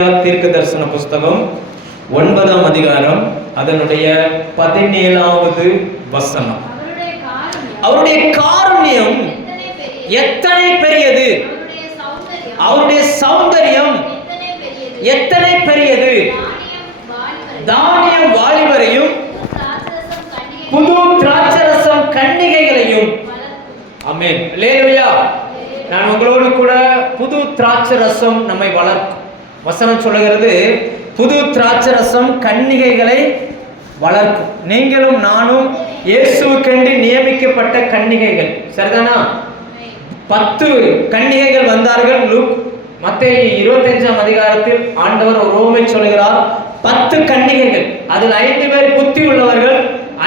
தீர்க்க தரிசன புஸ்தகம் 9ஆம் அதிகாரம் அதனுடைய 17வது வசனம். அவருடைய காருண்யம் எத்தனை பெரியது, அவருடைய சௌந்தரியம் எத்தனை பெரியது. தானியம் வாலிபரையும் புது திராட்சரசம் கன்னிகைகளையும். ஆமென், அல்லேலூயா. நான் உங்களோடு கூட புது திராட்சரசம் நம்மை வளர்க்கும். வசனம் சொல்லுகிறது, புது திராட்சரசம் கன்னிகைகளை வளர்க்கும். நீங்களும் நானும் இயேசுவுக்கென்று நியமிக்கப்பட்ட கன்னிகைகள், சரிதானா? 10 கன்னிகைகள் வந்தார்கள். மத்தேயு 25ஆம் அதிகாரத்தில் ஆண்டவர் ஒரு உவமை சொல்கிறார். 10 கன்னிகைகள், அதில் 5 பேர் புத்தி உள்ளவர்கள்,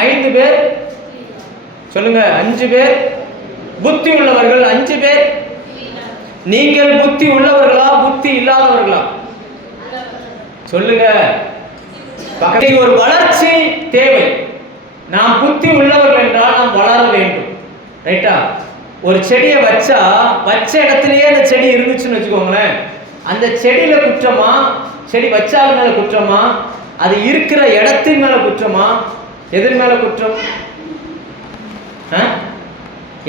5 பேர் சொல்லுங்க, 5 பேர் புத்தி உள்ளவர்கள், 5 பேர். நீங்கள் புத்தி உள்ளவர்களா புத்தி இல்லாதவர்களா? சொல்லுங்க. ஒரு வளர்ச்சி தேவை. நாம் புத்தி உள்ளவர்கள் என்றால் நாம் வளர வேண்டும், ரைட்டா? ஒரு செடியை வச்ச இடத்துலயே அந்த செடி இருந்துச்சுன்னு வச்சுக்கோங்களேன், அந்த செடியில குற்றமா, செடி வச்சால் மேல குற்றமா, அது இருக்கிற இடத்தின் மேல குற்றமா, எதன் மேல குற்றம்?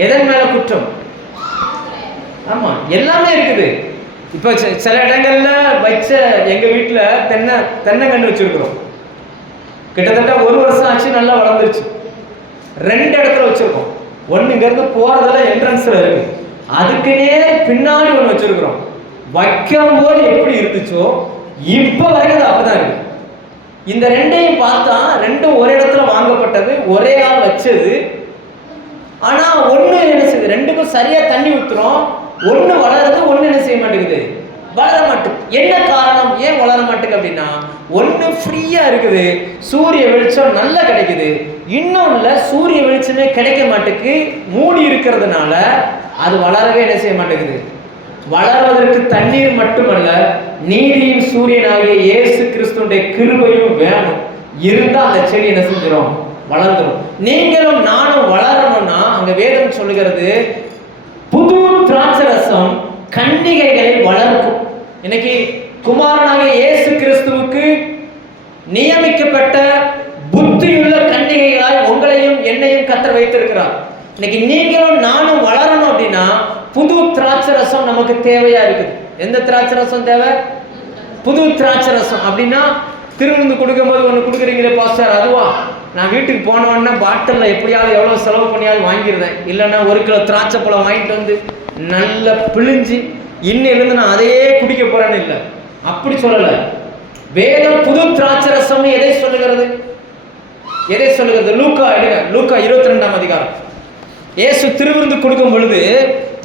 எதன் மேல குற்றம்? ஆமா, எல்லாமே இருக்குது. இப்ப சில இடங்கள்ல வச்ச, எங்க வீட்டுல தென்னங்கன்று வச்சிருக்கிறோம். கிட்டத்தட்ட 1 வருஷம் ஆச்சு, நல்லா வளர்ந்துருச்சு. 2 இடத்துல வச்சிருக்கோம். ஒன்னு இங்க இருந்து போறதுல என்ட்ரன்ஸ்ல இருக்கு, அதுக்குன்னே பின்னாடி ஒண்ணு வச்சிருக்கிறோம். வைக்கும் போது எப்படி இருந்துச்சோ இப்ப வரைக்கும் அது அப்படிதான் இருக்கு. இந்த 2ஐயும் பார்த்தா 2ம் ஒரு இடத்துல வாங்கப்பட்டது, ஒரே ஆள் வச்சது. ஆனா ஒண்ணு என்ன செய்யுது, 2க்கும் சரியா தண்ணி ஊத்துறோம், ஒண்ணு வளருது, ஒண்ணு என்ன செய்ய மாட்டேங்குது, வளர மாட்டேங்குது. என்ன காரணம், ஏன் வளர மாட்டேங்குது அப்படின்னா, ஒண்ணு ஃப்ரீயா இருக்குது, சூரிய வெளிச்சம் நல்லா கிடைக்குது, இன்னொன்னுல சூரிய வெளிச்சமே கிடைக்க மாட்டேங்குது, மூடி இருக்கிறதுனால அது வளரவே என்ன செய்ய மாட்டேங்குது. வளர்வதற்கு தண்ணீர் மட்டுமல்ல, நீதியின் சூரியனாகிய இயேசு கிறிஸ்துடைய கிருபையும் வேணும். இருந்தா அந்த செடி என்ன செஞ்சிடும், வளர்ந்துடும். நீங்களும் நானும் வளரணும்னா அங்க வேதம் சொல்லுகிறது, புது திராட்சரசம் கன்னிகைகளை வளர்க்கும். இன்னைக்கு குமாரனாகிய இயேசு கிறிஸ்துவுக்கு நியமிக்கப்பட்ட புத்தியுள்ள கன்னிகைகளாய் உங்களையும் என்னையும் கர்த்தர் வைத்திருக்கிறார். இன்னைக்கு நீங்களும் நானும் வளரணும் அப்படின்னா புது திராட்சரசம் நமக்கு தேவையா இருக்குது. எந்த திராட்சரசம் தேவை? புது திராட்சரசம். அப்படின்னா திருவிருந்து கொடுக்கும்போது ஒன்று கொடுக்குறீங்களே பாஸ்டர், அதுவா? நான் வீட்டுக்கு போனோன்னா பாட்டிலில் எப்படியாவது எவ்வளோ செலவு பண்ணியாவது வாங்கிடுறேன். இல்லைன்னா 1 கிலோ திராட்சை பழம் வாங்கிட்டு வந்து நல்லா பிழிஞ்சு இன்னிலிருந்து நான் அதையே குடிக்க போறேன்னு இல்லை, அப்படி சொல்லலை. வேதம் புது திராட்சரசம் எதை சொல்லுகிறது? எதை சொல்லுகிறது? லூக்கா 22ஆம் அதிகாரம். இயேசு திருவிருந்து கொடுக்கும் பொழுது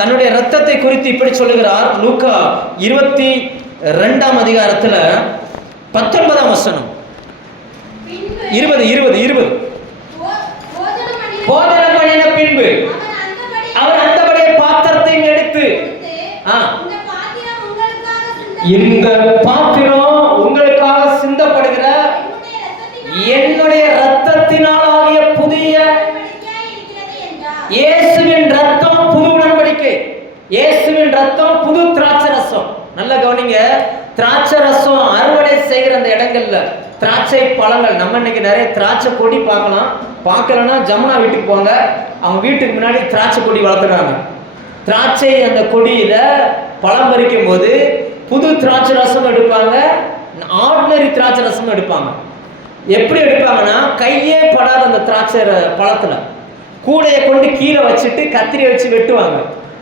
தன்னுடைய ரத்தத்தை குறித்து இப்படி சொல்லுகிறார். லூக்கா 22ஆம் அதிகாரத்துல 19ஆம் வசனம். 20 போஜனம் பண்ணின பின்பு அவர் அந்தபடியே பாத்திரத்தை எடுத்து, இந்த பாத்திரம் உங்களுக்காக சிந்தப்படுகிற என்னுடைய இரத்தத்தினாலாகிய புதிய இயேசுவின் ரத்தம், புது உடன்படிக்கை. இயேசுவின் ரத்தம், புது திராட்சரசம். நல்ல கவனிங்க. திராட்சரசம் அறுவடை செய்கிற அந்த இடங்கள்ல திராட்சை பழங்கள், நம்ம இன்னைக்கு நிறைய திராட்சை கொடி பார்க்கலன்னா ஜமுனா வீட்டுக்கு போங்க, அவங்க வீட்டுக்கு முன்னாடி திராட்சை கொடி வளர்த்துறாங்க. திராட்சை அந்த கொடியில பழம் பறிக்கும் போது புது திராட்சை ரசம் எடுப்பாங்க, ஆர்டினரி திராட்சை ரசம் எடுப்பாங்க. எப்படி எடுப்பாங்கன்னா, கையே படாத அந்த திராட்சை பழத்துல கூடையை கொண்டு கீழே வச்சுட்டு கத்திரியை வச்சு வெட்டுவாங்க.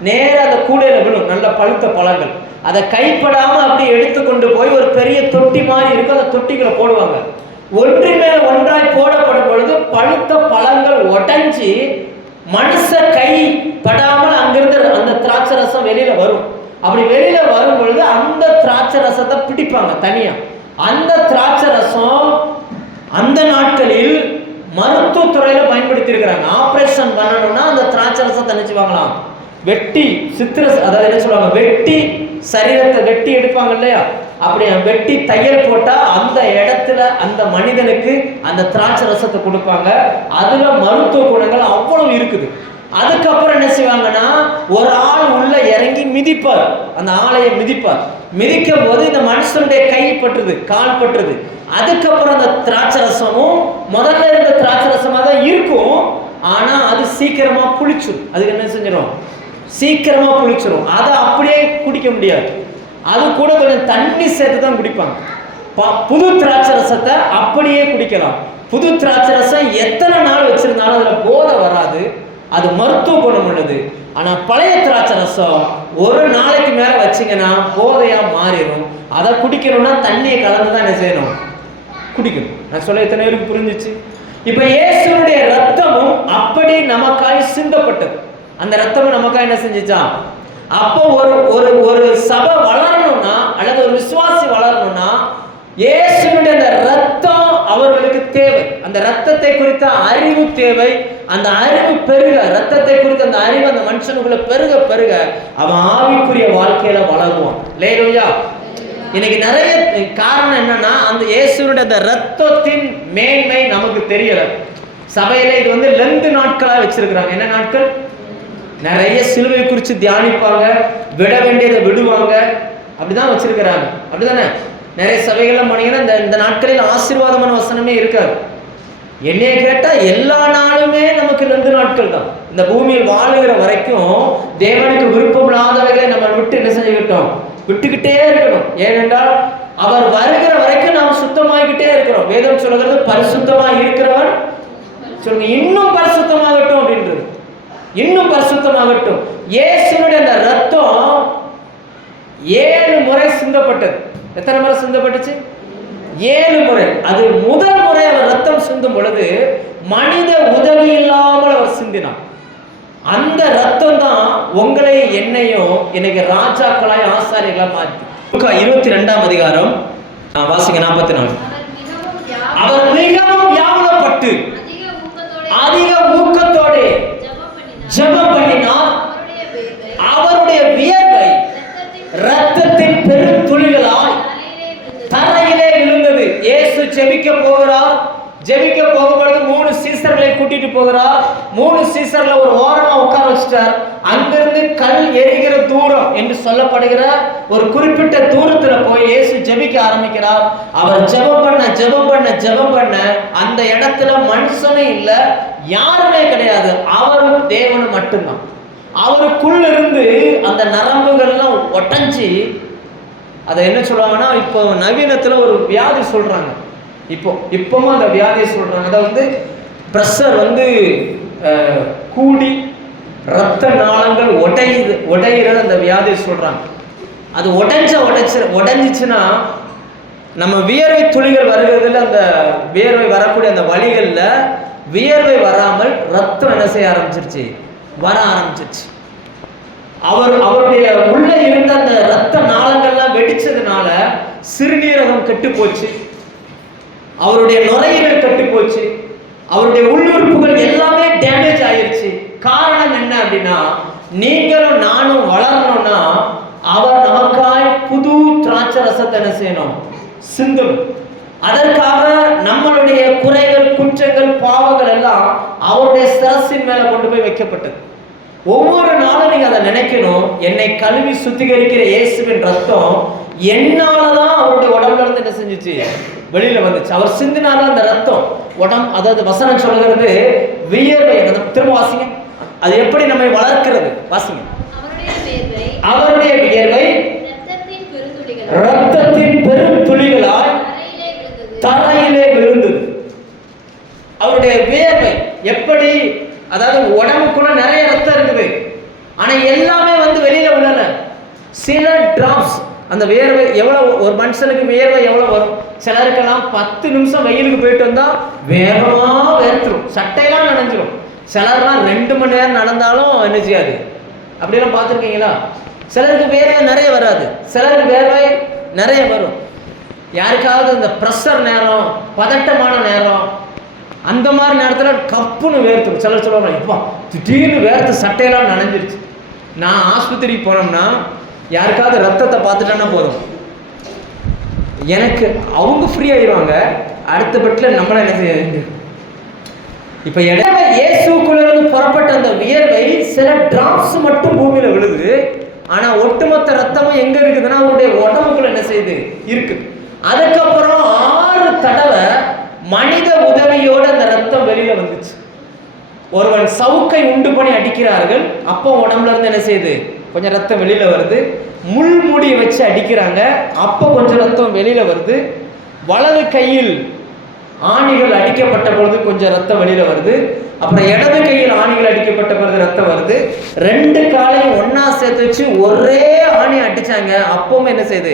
நேராக அந்த கூடையில விழும் நல்ல பழுத்த பழங்கள். அதை கைப்படாம அப்படியே எடுத்து கொண்டு போய் ஒரு பெரிய தொட்டி மாதிரி இருக்கும், அந்த தொட்டிகளை போடுவாங்க. ஒன்றின் மேல் ஒன்றாய் போடப்படும் பொழுது பழுத்த பழங்கள் உடைஞ்சி மனுஷ கை படாமல் அங்கிருந்து அந்த திராட்சை ரசம் வெளியில வரும். அப்படி வெளியில வரும் பொழுது அந்த திராட்சை ரசத்தை பிடிப்பாங்க தனியா. அந்த திராட்சை ரசம் அந்த நாட்களில் மருத்துவத்துறையில பயன்படுத்தி இருக்கிறாங்க. ஆபரேஷன் பண்ணணும்னா அந்த திராட்சை ரசத்தை நினைச்சுவாங்களாம், வெட்டி அதாவது என்ன சொல்லுவாங்க, வெட்டி சரீரத்தை வெட்டி எடுப்பாங்க இல்லையா, அப்படி வெட்டி தையல் போட்டா அந்த இடத்துல அந்த மனிதனுக்கு அந்த திராட்சை ரசத்தை கொடுப்பாங்க. அதுல மருத்துவ குணங்கள் அவ்வளவு இருக்குது. அதுக்கப்புறம் என்ன செய்வாங்கன்னா, ஒரு ஆள் உள்ள இறங்கி மிதிப்பார், அந்த ஆளையை மிதிப்பார். மிதிக்கும் போது இந்த மனுஷனுடைய கை பட்டுது, கால் பட்டுது. அதுக்கப்புறம் அந்த திராட்சை ரசமும் முதல்ல இருந்த திராட்சை ரசமா தான் இருக்கும், ஆனா அது சீக்கிரமா புளிச்சிடும். அதுக்கு என்ன செஞ்சிடும்? சீக்கிரமா புளிச்சிடும். அதை அப்படியே குடிக்க முடியாது, அது கூட கொஞ்சம் தண்ணி சேர்த்து தான் குடிப்பாங்க. புது திராட்சை ரசத்தை அப்படியே குடிக்கலாம். புது திராட்சை ரசம் எத்தனை நாள் வச்சிருந்தாலும் அதுல போதை வராது, அது மருத்துவ குணம் உள்ளது. ஆனா பழைய திராட்சை ரசம் ஒரு நாளைக்கு மேல வச்சிங்கன்னா போதையா மாறிடும். அதை குடிக்கணும்னா தண்ணியை கலந்துதான் என்ன செய்யணும்? குடிக்கணும். நான் சொல்ல எத்தனை பேருக்கு புரிஞ்சிச்சு? இப்ப இயேசுனுடைய ரத்தமும் அப்படி நமக்காய் சிந்தப்பட்டது. அந்த ரத்தமும் நமக்காய் என்ன செஞ்சுச்சான்? அப்போ ஒரு ஒரு சபை வளரணும்னா அல்லது ஒரு விசுவாசி வளரணும்னா இயேசுனுடைய அந்த ரத்தம் அவர்களுக்கு தேவை. அந்த ரத்தத்தை குறித்த அறிவு தேவை. அந்த அறிவு பெருக, ரத்தத்தை குறித்த அந்த அறிவு அந்த மனுஷனுக்குள்ள பெருக பெருக அவன் ஆவிக்குரிய வாழ்க்கையில வளருவான். லேலூயா. இன்னைக்கு நிறைய காரணம் என்னன்னா, அந்த இயேசுனுடைய அந்த ரத்தத்தின் மேன்மை நமக்கு தெரியல. சபையில இது வந்து லெந்து நாட்களா வச்சிருக்கிறாங்க. என்ன நாட்கள்? நிறைய சிலுவை குறித்து தியானிப்பாங்க, விட வேண்டியதை விடுவாங்க, அப்படிதான் வச்சிருக்கிறாங்க. அப்படிதானே? நிறைய சபைகள்ல போனீங்கன்னா இந்த நாட்களில் ஆசீர்வாதமான வசனமே இருக்காது. என்னைய கேட்டா எல்லா நாளுமே நமக்கு 2 நாட்கள் தான். இந்த பூமியில் வாழுகிற வரைக்கும் தேவனுக்கு விருப்பம் இல்லாதவைகளை நம்ம விட்டு என்ன செஞ்சுக்கிட்டோம்? விட்டுக்கிட்டே இருக்கணும். ஏனென்றால் அவர் வருகிற வரைக்கும் நாம் சுத்தமாகிக்கிட்டே இருக்கிறோம். வேதம் சொல்லுகிறது பரிசுத்தமா இருக்கிறவன் சொல்லுங்க இன்னும் பரிசுத்தமாகட்டும் அப்படின்றது. இன்னும் பரிசுத்தமாகட்டும். இயேசுனுடைய அந்த ரத்தம் 7 முறை சிந்தப்பட்டது. எத்தனை முறை சிந்தப்பட்டுச்சு? 7 முறை. அது முதல் முறை அவர் ரத்தம் சிந்தும் பொழுது மனித உதவி இல்லாமல் அவர் சிந்தினார். அந்த ரத்தம் தான் உங்களை என்னையும் இன்னைக்கு ராஜாக்களாய் ஆசாரியர்களாய் மாற்றி. 22ஆம் அதிகாரம் வாசிங்க 44. அவர் மிகவும் வியாகுலப்பட்டு அதிக ஊக்கத்தோடு ஜெபம் பண்ணினார். அவருடைய வியர்வை ரத்தத்தின் பெரும் துளிகளாய் தரையிலே விழுந்தது. இயேசு ஜெபிக்க போகிறார். ஜெபிக்க போகும்பொழுது 3 சீசர்களை கூட்டிட்டு போகிறார். 3 சீசர்ல ஒரு ஓரமா உட்கார வச்சிட்டார். அங்கிருந்து கல் எரிகிற தூரம் என்று சொல்லப்படுகிற ஒரு குறிப்பிட்ட தூரத்துல போய் இயேசு ஜெபிக்க ஆரம்பிக்கிறார். அவர் ஜெபம் பண்ண அந்த இடத்துல மனுஷனே இல்ல, யாருமே கிடையாது, அவரும் தேவனும் மட்டும்தான். அவருக்குள்ள இருந்து அந்த நரம்புகள்லாம் ஒட்டஞ்சி, அதை என்ன சொல்றாங்கன்னா, இப்போ நவீனத்துல ஒரு வியாதி சொல்றாங்க. இப்பவும் அந்த வியாதியை சொல்றாங்க. அதை வந்து பிரஷர் வந்து கூடி ரத்த நாளங்கள் உடையிறது அந்த வியாதியை சொல்றாங்க. அது உடைஞ்சிச்சுன்னா நம்ம வியர்வை துளிகள் வருகிறதுல அந்த வியர்வை வரக்கூடிய அந்த வழிகள்ல வியர்வை வராமல் ரத்தம் என்ன செய்ய ஆரம்பிச்சிருச்சு? வர ஆரம்பிச்சிருச்சு. அவருடைய உள்ள இருந்த அந்த ரத்த நாளங்கள்லாம் வெடிச்சதுனால சிறுநீரகம் கெட்டு போச்சு, அவருடைய நுரையீரல் கெட்டு போச்சு, அவருடைய உள்ளுறுப்புகள் எல்லாமே டேமேஜ் ஆயிருச்சு. காரணம் என்ன அப்படின்னா, நீங்களும் நானும் வளரணும்னா அவர் நமக்காய் புது திராட்சை ரசத்தை என்ன செய்யணும்? சிந்தணும். அதற்காக நம்மளுடைய குறைகள், குற்றங்கள், பாவங்கள் எல்லாம் அவருடைய சிரசின் மேல கொண்டு போய் வைக்கப்பட்டது. ஒவ்வொரு நாளும் நீங்க அதை நினைக்கணும், என்னை கழுவி சுத்திகரிக்கிற இயேசுவின் ரத்தம் என்னாலதான் அவருடைய உடம்புல இருந்து என்ன செஞ்சுச்சு? வெளியில வந்துச்சு. அவர் சிந்தினால அந்த ரத்தம் உடம்பு, அதாவது வசனம் சொல்கிறது வியர்வை. திரும்ப வாசிங்க, அது எப்படி நம்மை வளர்க்கிறது? வாசிங்க. அவருடைய வியர்வை ரத்தத்தின் பெரும் துளிகளாய் தரையிலே விழுந்தது. அவருடைய வியர்வை எப்படி, அதாவது உடம்புக்குள்ள நிறைய ரத்தம் இருக்குது, ஆனா எல்லாமே வந்து வெளியில விழல. சில டிராப்ஸ் அந்த வியர்வை எவ்வளவு, ஒரு மனுஷனுக்கு வியர்வை எவ்வளவு வரும்? சிலருக்கெல்லாம் 10 நிமிஷம் வெயிலுக்கு போயிட்டு வந்தா வேகமா வேர்த்துரும், சட்டையெல்லாம் நனைஞ்சிரும். சிலர்லாம் 2 மணி நேரம் நடந்தாலும் என்ன செய்யாது. அப்படியெல்லாம் பார்த்துருக்கீங்களா? சிலருக்கு வேர்வை நிறைய வராது, சிலருக்கு வேர்வை நிறைய வரும். யாருக்காவது இந்த ப்ரெஷர் நேரம், பதட்டமான நேரம், அந்த மாதிரி நேரத்தில் கப்புன்னு வேர்த்துரும். சிலர் சொல்லுவாங்க, இப்போ திடீர்னு வேர்த்து சட்டையெல்லாம் நனைஞ்சிருச்சு. நான் ஆஸ்பத்திரிக்கு போனோம்னா யாருக்காவது ரத்தத்தை பார்த்துட்டேன்னா போதும், எனக்கு அவங்க ஃப்ரீ ஆயிடுவாங்க. அடுத்த பெட்டில் நம்மள என்ன செய்ய. இப்போ இயேசுக்குள்ள இருந்து புறப்பட்ட அந்த வியர்வை சில டிராப்ஸ் மட்டும் பூமியில விழுது, ஆனா ஒட்டுமொத்த ரத்தமும் எங்க இருக்குதுன்னா அவருடைய உடம்புக்குள்ள என்ன செய்யுது இருக்கு. அதுக்கப்புறம் 6 தடவை மனித உதவியோட அந்த ரத்தம் வெளியில வந்துச்சு. ஒருவன் சவுக்கை உண்டு பண்ணி அடிக்கிறார்கள், அப்போ உடம்புல இருந்து என்ன செய்யுது கொஞ்சம் ரத்தம் வெளியில வருது. முள்முடியை வச்சு அடிக்கிறாங்க, அப்போ கொஞ்சம் ரத்தம் வெளியில வருது. வலது கையில் ஆணிகள் அடிக்கப்பட்ட பொழுது கொஞ்சம் ரத்தம் வெளியில வருது. அப்புறம் இடது கையில் ஆணிகள் அடிக்கப்பட்ட பொழுது ரத்தம் வருது. 2 காலையும் ஒன்னா சேர்த்து வச்சு ஒரே ஆணி அடிச்சாங்க, அப்பவும் என்ன செய்யுது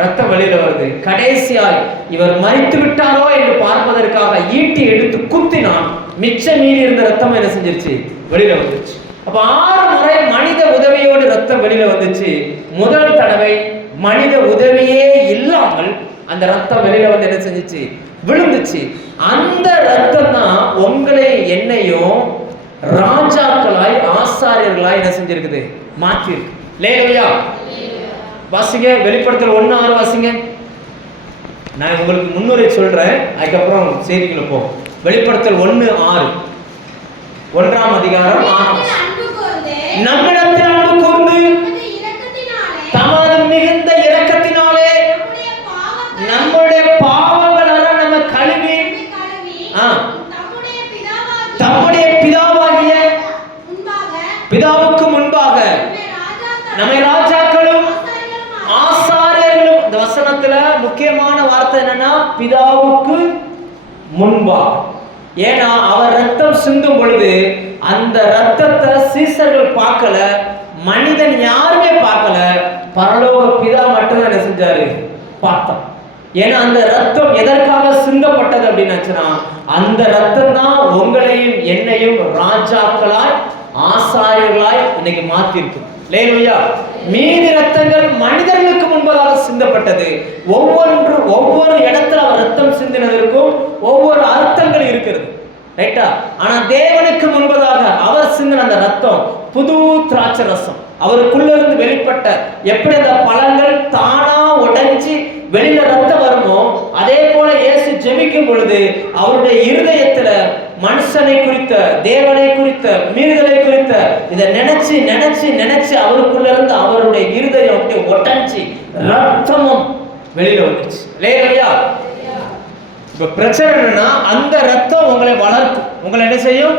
ரத்தம் வெளியில வருது. கடைசியாய் இவர் மரித்து விட்டாரோ என்று பார்ப்பதற்காக ஈட்டி எடுத்து குத்தினான், மிச்ச மீறி இருந்த ரத்தம் என்ன செஞ்சிருச்சு வெளியில வந்துச்சு. அப்ப 6 முறை மனித உதவியோடு ரத்தம் வெளியில வந்துச்சு. முதல் தடவை மனித உதவியே இல்லாமல் அந்த ரத்தம் வெளியில வந்து என்ன செஞ்சிச்சு விழுந்துச்சு. அந்த ரத்தம் தான் உங்களை என்னையும் ராஜாக்களாய் ஆசாரியர்களாய் என்ன செஞ்சிருக்குது மாற்றிருக்கு. லேலுயா. வாசிங்க வெளிப்படுத்தல் 1:6 வாசிங்க. நான் உங்களுக்கு முன்னுரை சொல்றேன், அதுக்கப்புறம் செய்திக்குள்ள போ. வெளிப்படுத்தல் 1:6 1ஆம் அதிகாரம் 6. நம்மிடத்தில் அன்பு கூர்ந்து தமது மிகுந்த இரக்கத்தினாலே நம்முடைய பாவங்களால நம்ம கழுவி தம்முடைய பிதாவாகிய பிதாவுக்கு முன்பாக நம்மை ராஜாக்களும் ஆசாரியர்களும். இந்த வசனத்துல முக்கியமான வார்த்தை என்னன்னா பிதாவுக்கு முன்பாக. ஏன்னா அவர் ரத்தம் சிந்தும் பொழுது அந்த ரத்தத்தை சீசர்கள் பார்க்கல, மனிதன் யாருமே பார்க்கல, பரலோக பிதா மட்டும் என்ன செஞ்சாரு பார்த்தோம். ஏன்னா அந்த ரத்தம் எதற்காக சிந்தப்பட்டது அப்படின்னா அந்த ரத்தம் தான் உங்களையும் என்னையும் ராஜாக்களாய் ஆசாரியர்களாய் இன்னைக்கு மாத்திருக்கு. லேலுயா. மீதி ரத்தங்கள் மனிதர்களுக்கு முன்பதாக சிந்தப்பட்டது. ஒவ்வொரு இடத்துல அவர் ரத்தம் சிந்தினதற்கும் ஒவ்வொரு அர்த்தங்கள் இருக்கிறது, ரைட்டா? ஆனா தேவனுக்கு முன்பதாக அவர் சிந்தின அந்த ரத்தம் புது திராட்சை ரசம். அவருக்குள்ள இருந்து வெளிப்பட்ட எப்படி அந்த பழங்கள் தானா உடைஞ்சி வெளியில ரத்தம் வருமோ, அதே போல இயேசு ஜெபிக்கும் பொழுது அவருடைய இருதயத்துல மனுஷனை குறித்த, தேவனை குறித்த, மீறுதலை குறித்த இதை நினைச்சு நினைச்சு நினைச்சு அவருக்குள்ள இருந்து அவருடைய இருதயம் அப்படியே ஒட்டஞ்சி ரத்தமும் வெளியில வந்துச்சு. லேலுயா. இப்ப பிரச்சனை என்னன்னா அந்த ரத்தம் உங்களை வளர்க்கும். உங்களை என்ன செய்யும்?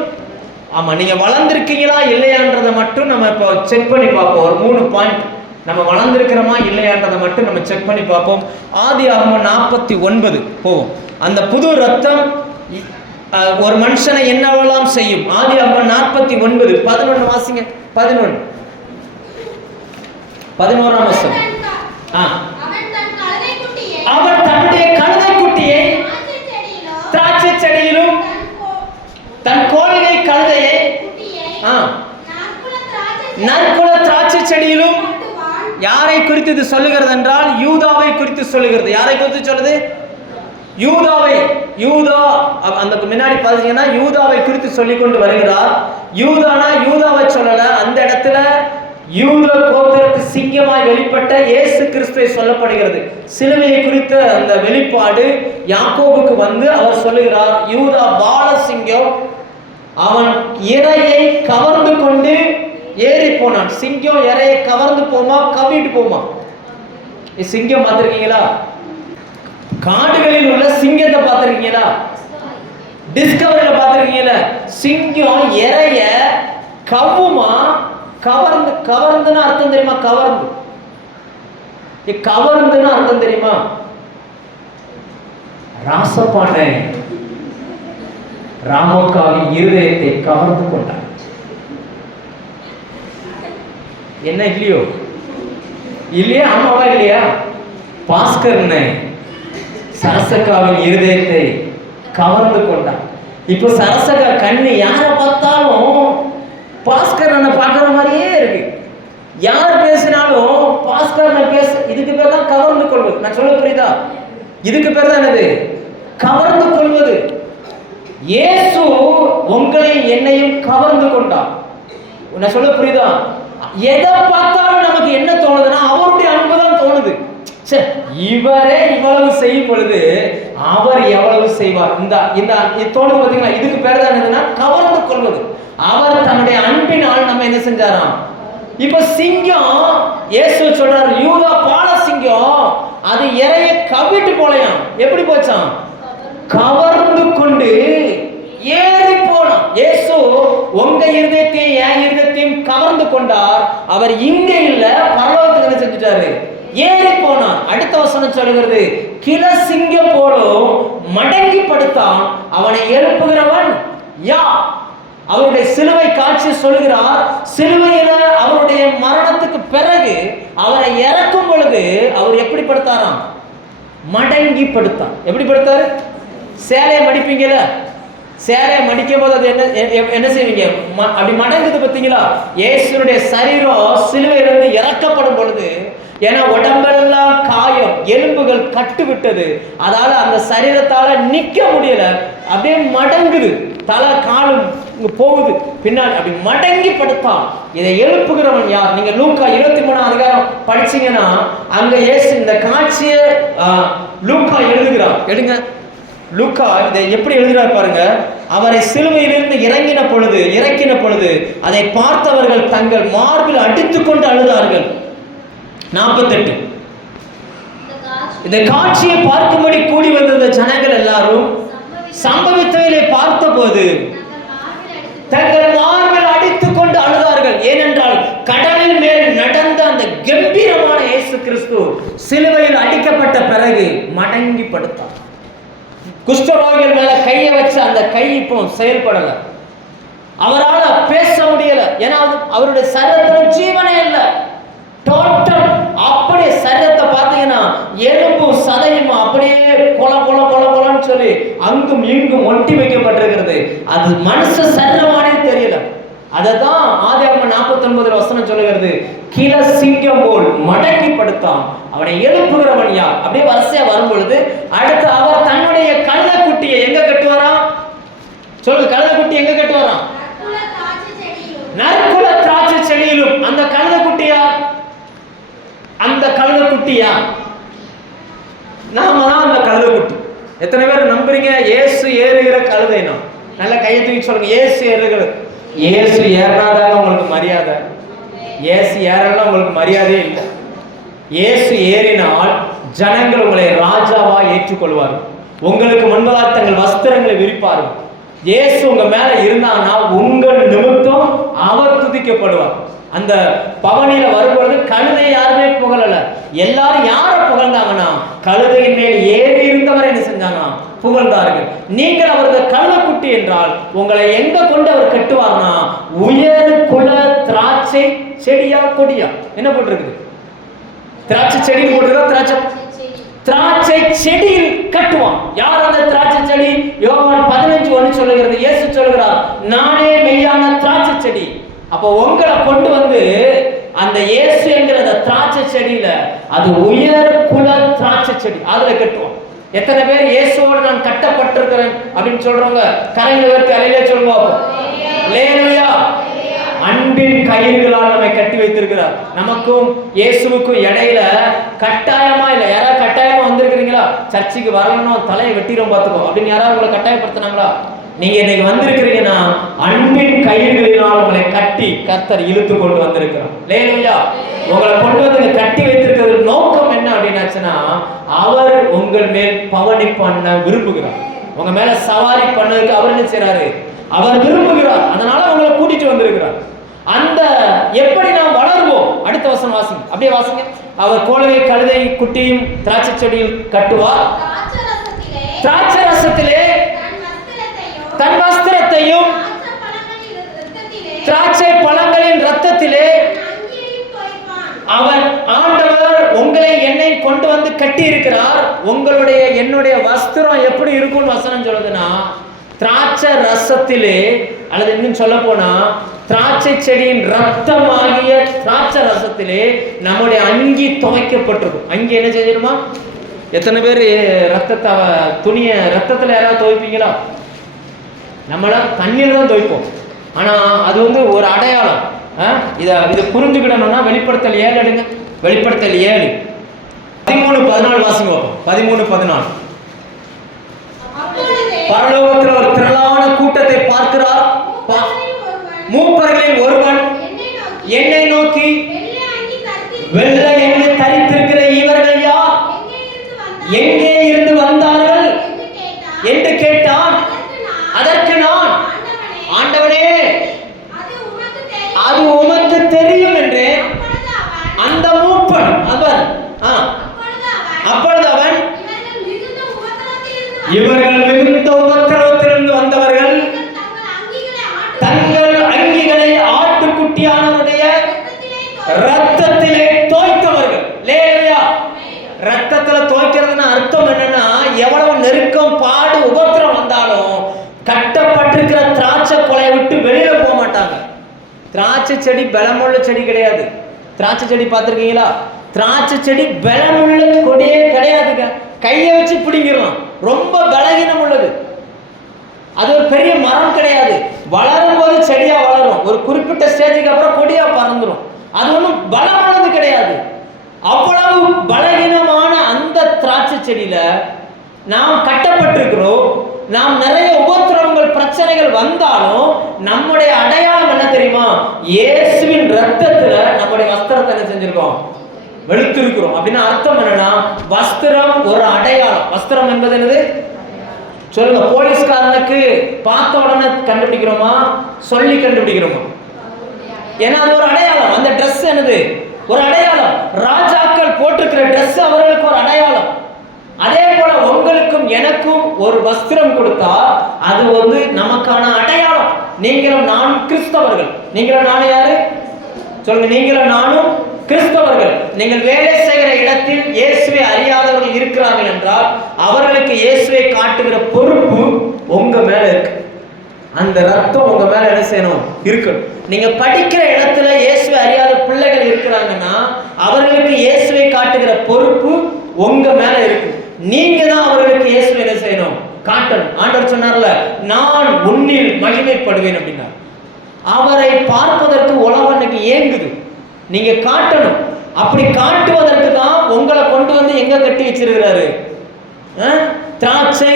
ஆமா, நீங்க வளர்ந்திருக்கீங்களா இல்லையான்றதை மட்டும் நம்ம இப்போ செக் பண்ணி பார்ப்போம். ஒரு 3 பாயிண்ட் நம்ம வளர்ந்திருக்கிறோமா இல்லையான்றதை மட்டும் நம்ம செக் பண்ணி பார்ப்போம். ஆதியாகமம் 49 போவோம். அந்த புது ரத்தம் ஒரு மனுஷனை என்னவெல்லாம் செய்யும்? ஆதியாகமம் 49 11 வாசிங்க. 11ஆம் வசனம். அவன் தன்னுடைய கழுதை குட்டியை திராட்சை செடியிலும் தன் கோழியை கழுதையை நற்குல திராட்சை செடியிலும். யாரை குறித்து இது சொல்லுகிறது என்றால் யூதாவை குறித்து சொல்லுகிறது. யாரை குறித்து சொல்லுது? யூதாவை. யூதா அந்த முன்னாடி பாத்தீங்கன்னா யூதாவை குறித்து சொல்லிக் கொண்டு வருகிறார். யூதானா யூதாவை சொல்லல, அந்த இடத்துல யூத கோத்திரத்து சிங்கமாய் வெளிப்பட்ட இயேசு கிறிஸ்துவை சொல்லப்படுகிறது. சிலுவையை குறித்த அந்த வெளிப்பாடு யாக்கோபுக்கு வந்து அவர் சொல்லுகிறார், யூதா பால சிங்கம், அவன் இரையை கவர்ந்து கொண்டு ஏறி போனான். சிங்கம் இரையை கவர்ந்து போமா, கவிட்டு போமா? சிங்கம் பார்த்திருக்கீங்களா? காடுகளில் உள்ள சிங்கத்தை பார்த்திருக்கீங்களா? டிஸ்கவரியில பார்த்திருக்கீங்களா? சிங்கம் இரைய கவ்வுமா, கவர்ந்துன்னு அர்த்தம் தெரியுமா? கவர்ந்துன்னு அர்த்தம் தெரியுமா? ராசபாண்டை ராமோக்காவின் இருதயத்தை கவர்ந்து கொண்டார். என்ன இல்லையோ? இல்லையா? ஆமாவா இல்லையா? பாஸ்கர்னை சரசகாவின் இருதயத்தை கவர்ந்து கொண்டார். இப்போ சரசகா கண்ணு யாரை பார்த்தாலும் பாஸ்கரனை பார்க்குற மாதிரியே இருக்கு. யார் பேசினாலும் பாஸ்கரனை பேச, இதுக்கு பேர் தான் கவர்ந்து கொள்வது. நான் சொல்ல புரியுதா? இதுக்கு பேர் தான் என்னது? கவர்ந்து கொள்வது. இயேசு உங்களை என்னையும் கவர்ந்து கொண்டார். நான் சொல்ல புரியுதா? எதை பார்த்தாலும் நமக்கு என்ன தோணுதுன்னா அவருடைய அன்பு தான் தோணுது. இவரே இவ்வளவு செய்யும் பொழுது அவர் எவ்வளவு செய்வார் இந்த தோணுது பாத்தீங்களா? இதுக்கு பேர் தான் என்னதுன்னா கவர்ந்து கொள்வது. அவர் தன்னுடைய அன்பினால் நம்ம என்ன செஞ்சாராம்? இப்ப சிங்கம், இயேசு சொல்றாரு, யூதா பால சிங்கம் அது இறைய கவிட்டு போலையாம். எப்படி போச்சான்? கவர்ந்து கொண்டு ஏறி போனான். இயேசு உங்க இருதயத்தையும் என் இருதயத்தையும் கவர்ந்து கொண்டார். அவர் இங்க இல்ல, பரலோகத்துக்கு என்ன செஞ்சுட்டாரு? ஏறி போனான். அடுத்த வசனம் சொல்லுகிறது, கிள சிங்கம் போலும் மடங்கி படுத்தான், அவனை எழுப்புகிறவன் யார்? அவருடைய சிலுவை காட்சி சொல்கிறார். சிலுவையில அவருடைய மரணத்துக்கு பிறகு அவரை இறக்கும் பொழுது அவர் எப்படி படுத்தாராம்? மடங்கி படுத்தான். எப்படி படுத்தாரு? சேலையை மடிப்பீங்கல்ல, சேலையை மடிக்கும் போது அது என்ன செய்வீங்க? அப்படி மடங்குது பார்த்தீங்களா? இயேசுனுடைய சரீரம் சிலுவையிலிருந்து இறக்கப்படும் பொழுது, ஏன்னா உடம்பெல்லாம் காயம், எலும்புகள் கட்டு விட்டது, அதால அந்த சரீரத்தால நிக்க முடியல, அப்படியே மடங்குது, தலை காலும் போகுது பின்னாடி, அப்படி மடங்கி படுத்தான். இதை எழுப்புகிறவன் யார்? நீங்க லூக்கா 23 அதிகாரம் படிச்சீங்கன்னா அங்க இயேசு இந்த காட்சியை லூக்கா எழுதுகிறார். எடுங்க லூக்கா இதை எப்படி எழுதுகிறார் பாருங்க. அவரை சிலுவையிலிருந்து இறக்கின பொழுது அதை பார்த்தவர்கள் தங்கள் மார்பில் அடித்துக்கொண்டு அழுதார்கள். 48. இந்த காட்சியை பார்க்கும்படி கூடி வந்த ஜனங்கள் எல்லாரும் சம்பவித்தவர்களை பார்த்தபோது தங்கள் மார்பில் அடித்துக் கொண்டு அழுதார்கள். ஏனென்றால் கடலில் மேல் நடந்த அந்த கம்பீரமான இயேசு கிறிஸ்து சிலுவையில் அடிக்கப்பட்ட பிறகு மடங்கி படுத்தார். குஷ்டரோகிகள் மேல கையை வச்சு அந்த கை இப்போ செயல்படல, அவரால் பேச முடியல, ஏன்னா அவருடைய சரீரத்தில் ஜீவனே இல்லை. டோட்டல் அப்படியே சரீரத்தை பார்த்தீங்கன்னா எலும்பும் சதையும் அப்படியே கொலன்னு சொல்லி அங்கும் இங்கும் ஒட்டி வைக்கப்பட்டிருக்கிறது. அது மனுஷ சரீரமானே தெரியல. அததான் ஆதியாகமம் 49 வசனம் சொல்லுகிறது, கிள சிங்கம் போல் மடங்கி படுத்தான், அவனை எழுப்புகிறவன் யார்? அப்படியே வரிசையா வரும் பொழுது அடுத்து அவர் தன்னுடைய கழுதைக்குட்டியை எங்க கட்டுவாராம்? சொல்லுங்க, கழுதைக்குட்டி எங்க கட்டுவாராம்? நற்குல திராட்சை செடியிலும். அந்த கழுதைக்குட்டியா? அந்த கழுதைக்குட்டியா? நாம தான் அந்த கழுதைக்குட்டி. எத்தனை பேர் நம்புறீங்க இயேசு ஏறுகிற கழுதைனா? நல்ல கையை தூக்கி சொல்லுங்க, இயேசு ஏறுகிறது. இயேசு ஏறாதாங்க உங்களுக்கு மரியாதை. இயேசு ஏறலாம் உங்களுக்கு மரியாதையே இல்லை. இயேசு ஏறினால் ஜனங்கள் உங்களை ராஜாவா ஏற்றுக்கொள்வார்கள். உங்களுக்கு முன்பதாக தங்கள் வஸ்திரங்களை விரிப்பார்கள். இயேசு உங்க மேல இருந்தான்னா உங்கள் நிமித்தம் அவர் துதிக்கப்படுவார். அந்த பவனியில வரும்பொழுது கழுதை யாருமே புகழல. எல்லாரும் யார புகழ்ந்தாங்கன்னா கழுதையின் மேல் ஏறி இருந்தவரை என்ன செஞ்சாங்க? புகழ்ந்தார்கள். நீங்கள் அவரது கழுதைக்குட்டி என்றால் உங்களை எங்க கொண்டு அவர் கட்டுவார்னா உயர் குல திராட்சை செடியா கொடியா? என்ன போட்டிருக்குது? திராட்சை செடி போட்டிருக்கா? திராட்சை செடியில் கட்டுவான். யார் அந்த திராட்சை செடி? யோவான் 15:1 சொல்லுகிறது. இயேசு சொல்லுகிறார், நானே மெய்யான திராட்சை செடி. அப்போ உங்களை கொண்டு வந்து அந்த இயேசு என்கிற அந்த திராட்சை செடியில, அது உயர் குல திராட்சை செடி, அதுல கட்டுவோம். எத்தனை பேர் இயேசுவோடு நான் கட்டப்பட்டிருக்கிறேன் அப்படின்னு சொல்றவங்க கரையில பேருக்கு அலையிலே சொல்லுவாங்க. அல்லேலூயா. அன்பின் கயிறுகளால் நம்மை கட்டி வைத்திருக்கிறார். நமக்கும் இயேசுவுக்கும் இடையில கட்டாயமா இல்லை. யாராவது கட்டாயமா வந்திருக்கிறீங்களா? சர்ச்சுக்கு வரணும், தலையை வெட்டிடும் பார்த்துக்கோ அப்படின்னு யாராவது உங்களை கட்டாயப்படுத்தினாங்களா? நீங்க இன்னைக்கு வந்திருக்கிறீங்கன்னா அன்பின் கயிறுகளினால் உங்களை கட்டி கர்த்தர் இழுத்து கொண்டு வந்திருக்கிறார். அல்லேலூயா. உங்களை கொண்டு வந்து கட்டி வைத்திருக்கிறது நோக்கம் என்ன அப்படின்னாச்சுன்னா, அவர் உங்கள் மேல் பவனி பண்ண விரும்புகிறார். உங்க மேல சவாரி பண்ணதுக்கு அவர் என்ன செய்யறாரு? அவர் விரும்புகிறார். அதனால உங்களை கூட்டிட்டு வந்திருக்கிறார். அந்த எப்படி நாம் வளருவோம்? அடுத்த வசனம் வாசிங்க, அப்படியே வாசிங்க. அவர் கோழை கழுதை குட்டியும் திராட்சை செடியில் கட்டுவார். திராட்சை ரசத்திலே தன் வஸ்திரத்தையும் திராட்சை பழங்களின் ரத்தத்திலே அவர் ஆண்டவர் உங்களை என்னை கொண்டு வந்து கட்டி இருக்கிறார். உங்களுடைய என்னுடைய வஸ்திரம் எப்படி இருக்கும்னு வசனம் சொல்லுதுன்னா, திராட்சை ரசத்திலே, அல்லது இன்னும் சொல்ல போனா திராட்சை செடியின் ரத்தமாகிய திராட்சை ரசத்திலே நம்முடைய அங்கி துவைக்கப்பட்டிருக்கும். அங்கி என்ன செய்யணுமா? எத்தனை பேர் ரத்தத்தை துணிய ரத்தத்துல யாராவது துவைப்பீங்களா? நம்மள தண்ணீர் தான் துவைப்போம். ஆனா அது வந்து ஒரு அடையாளம். இதை புரிஞ்சுக்கிடணும்னா வெளிப்படுத்தல் 7 எடுங்க. வெளிப்படுத்தல் 7 13-14 வாசிங்க பார்ப்போம். 13-14. பரலோகத்தில் ஒரு திரளான கூட்டத்தை பார்க்கிறார். மூப்பர்களில் ஒருவன் என்னை நோக்கி, வெள்ளை என்று தரித்திருக்கிற இவர்கள் யார்? எங்கே இருந்து வந்தார்கள் என்று கேட்டான். அதற்கு நான், ஆண்டவனே அது உமக்கு தெரியும் என்று அந்த மூப்பன் அப்பொழுது அவன், இவர்கள் மிகுந்த உபத்திரவத்திலிருந்து வந்தவர்கள் தங்கள் அங்கிகளை ஆட்டுக்குட்டியானவருடைய ரத்தத்திலே தோய்த்தவர்கள். லேலுயா. ரத்தத்துல தோய்க்கிறதுன்னு அர்த்தம் என்னன்னா, எவ்வளவு நெருக்கம், பாடு, உபத்திரம் வந்தாலும் கட்டப்பட்டிருக்கிற திராட்சை கொலையை விட்டு வெளியில போக மாட்டாங்க. திராட்சை செடி பலமுள்ள செடி கிடையாது. திராட்சை செடி பார்த்திருக்கீங்களா? திராட்சை செடி பலமுள்ள கொடியே கிடையாதுங்க. கையை வச்சு பிடிங்கிறோம். ரொம்ப பலகீனம் உள்ளது. அது ஒரு பெரிய மரம் கிடையாது. வளரும் போது செடியா வளரும். ஒரு குறிப்பிட்ட ஸ்டேஜுக்கு அப்புறம் கொடியா பறந்துடும். அது ஒன்றும் பலமானது கிடையாது. அவ்வளவு பலகீனமான அந்த திராட்சை செடியில நாம் கட்டப்பட்டிருக்கிறோம். நாம் நிறைய உபத்திரவங்கள், பிரச்சனைகள் வந்தாலும் நம்முடைய அடையாளம் என்ன தெரியுமா? இயேசுவின் ரத்தத்துல நம்முடைய வஸ்திரத்தை என்ன செஞ்சிருக்கோம்? வெளுத்திருக்கிறோம். அப்படின்னா அர்த்தம் என்னன்னா, வஸ்திரம் ஒரு அடையாளம். வஸ்திரம் என்பது என்னது சொல்லுங்க. போலீஸ்காரனுக்கு பார்த்த உடனே கண்டுபிடிக்கிறோமா, சொல்லி கண்டுபிடிக்கிறோமா? ஏன்னா அது ஒரு அடையாளம். அந்த ட்ரெஸ் என்னது? ஒரு அடையாளம். ராஜாக்கள் போட்டிருக்கிற ட்ரெஸ் அவர்களுக்கு ஒரு அடையாளம். அதே போல உங்களுக்கும் எனக்கும் ஒரு வஸ்திரம் கொடுத்தா அது நமக்கான அடையாளம். நீங்களும் நானும் கிறிஸ்தவர்கள். நீங்களும் நானும் யாரு சொல்லுங்க? நீங்களும் நானும் கிறிஸ்தவர்கள். நீங்கள் வேலை செய்கிற இடத்தில் இயேசுவை அறியாதவர்கள் இருக்கிறார்கள் என்றால் அவர்களுக்கு இயேசுவை காட்டுகிற பொறுப்பு உங்க மேல இருக்கு. அந்த ரத்தம் உங்க மேல என்ன செய்யணும்? இருக்கணும். நீங்க படிக்கிற இடத்துல இயேசுவை அறியாத பிள்ளைகள் இருக்கிறாங்கன்னா அவர்களுக்கு இயேசுவை காட்டுகிற பொறுப்பு உங்க மேல இருக்கு. நீங்க தான் அவர்களுக்கு இயேசுவை என்ன செய்யணும்? காட்டணும். ஆண்டவர் சொன்னார்ல, நான் உன்னில் மகிமைப்படுவேன் அப்படின்னா. அவரை பார்ப்பதற்கு உலகம் இன்னைக்கு ஏங்குது. நீங்க காட்டணும். அப்படி காட்டுவதற்கு தான் உங்களை கொண்டு வந்து எங்க கட்டி வச்சிருக்கிறாரு? திராட்சை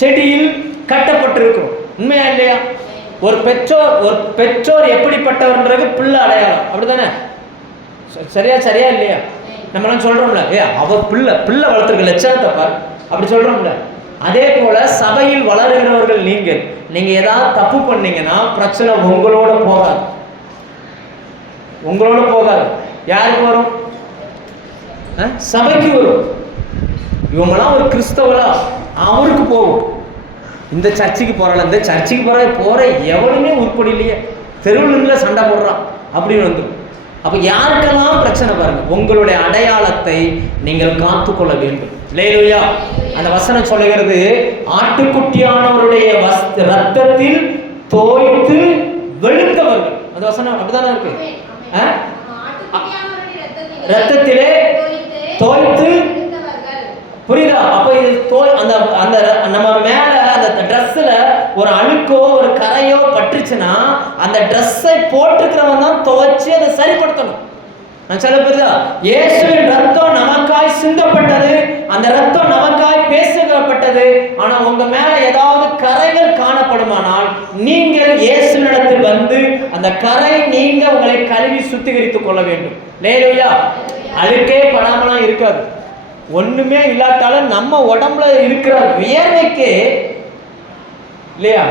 செடியில் கட்டப்பட்டிருக்கும். உண்மையா இல்லையா? ஒரு பெற்றோர் எப்படிப்பட்டவர்ன்றது பிள்ளை அடையாளம். அப்படித்தானே? சரியா இல்லையா? நம்மளாம் சொல்றோம்ல, அவர் பிள்ளை வளர்த்துருக்க லட்சணத்தை பார், அப்படி சொல்றோம்ல. அதே போல சபையில் வளருகிறவர்கள் நீங்க ஏதாவது தப்பு பண்ணீங்கன்னா பிரச்சனை உங்களோட போகாது. யாருக்கு வரும்? சபைக்கு வரும். இவங்களாம் ஒரு கிறிஸ்தவரா அவருக்கு போகும். இந்த சர்ச்சுக்கு போறாள், இந்த சர்ச்சுக்கு போற எவனுமே உருப்படி இல்லையே, தெருவில் சண்டை போடுறான் அப்படின்னு வந்துடும். அப்ப யாருக்கெல்லாம் பிரச்சனை பாருங்க, உங்களுடைய அடையாளத்தை நீங்கள் காத்துக்கொள்ள வேண்டும். லேலுயா. அந்த வசனம் சொல்லுகிறது, ஆட்டுக்குட்டியானவருடைய ரத்தத்தில் தோய்த்து வெளுத்தவர்கள். அந்த வசனம் அப்படிதானே இருக்கு. ரத்தத்திலே தோய்த்து, புரியுதா? அப்ப இது அந்த அந்த நம்ம மேல அந்த ட்ரெஸ்ல ஒரு அழுக்கோ ஒரு கரையோ பட்டுச்சுன்னா அந்த ட்ரெஸ்ஸை போட்டுக்கிறவன் தான் துவைச்சு அதை சரிப்படுத்தணும். நான் சொல்ல புரியுதா? இயேசுவின் ரத்தம் நமக்காய் சிந்தப்பட்டது, அந்த ரத்தம் நமக்காய் பேசப்பட்டது. ஆனா உங்க மேல ஏதாவது கரைகள் காணப்படுமானால் நீங்கள் இயேசுவினிடத்தில் வந்து அந்த கரை நீங்க உங்களை கழுவி சுத்திகரித்துக் கொள்ள வேண்டும். லேலுயா. அழுக்கே படாமலாம் இருக்காது. ஒண்ணுமே இல்லாட்டாலும் நம்ம உடம்புல இருக்கிற வியர்வைக்கே இல்லையா?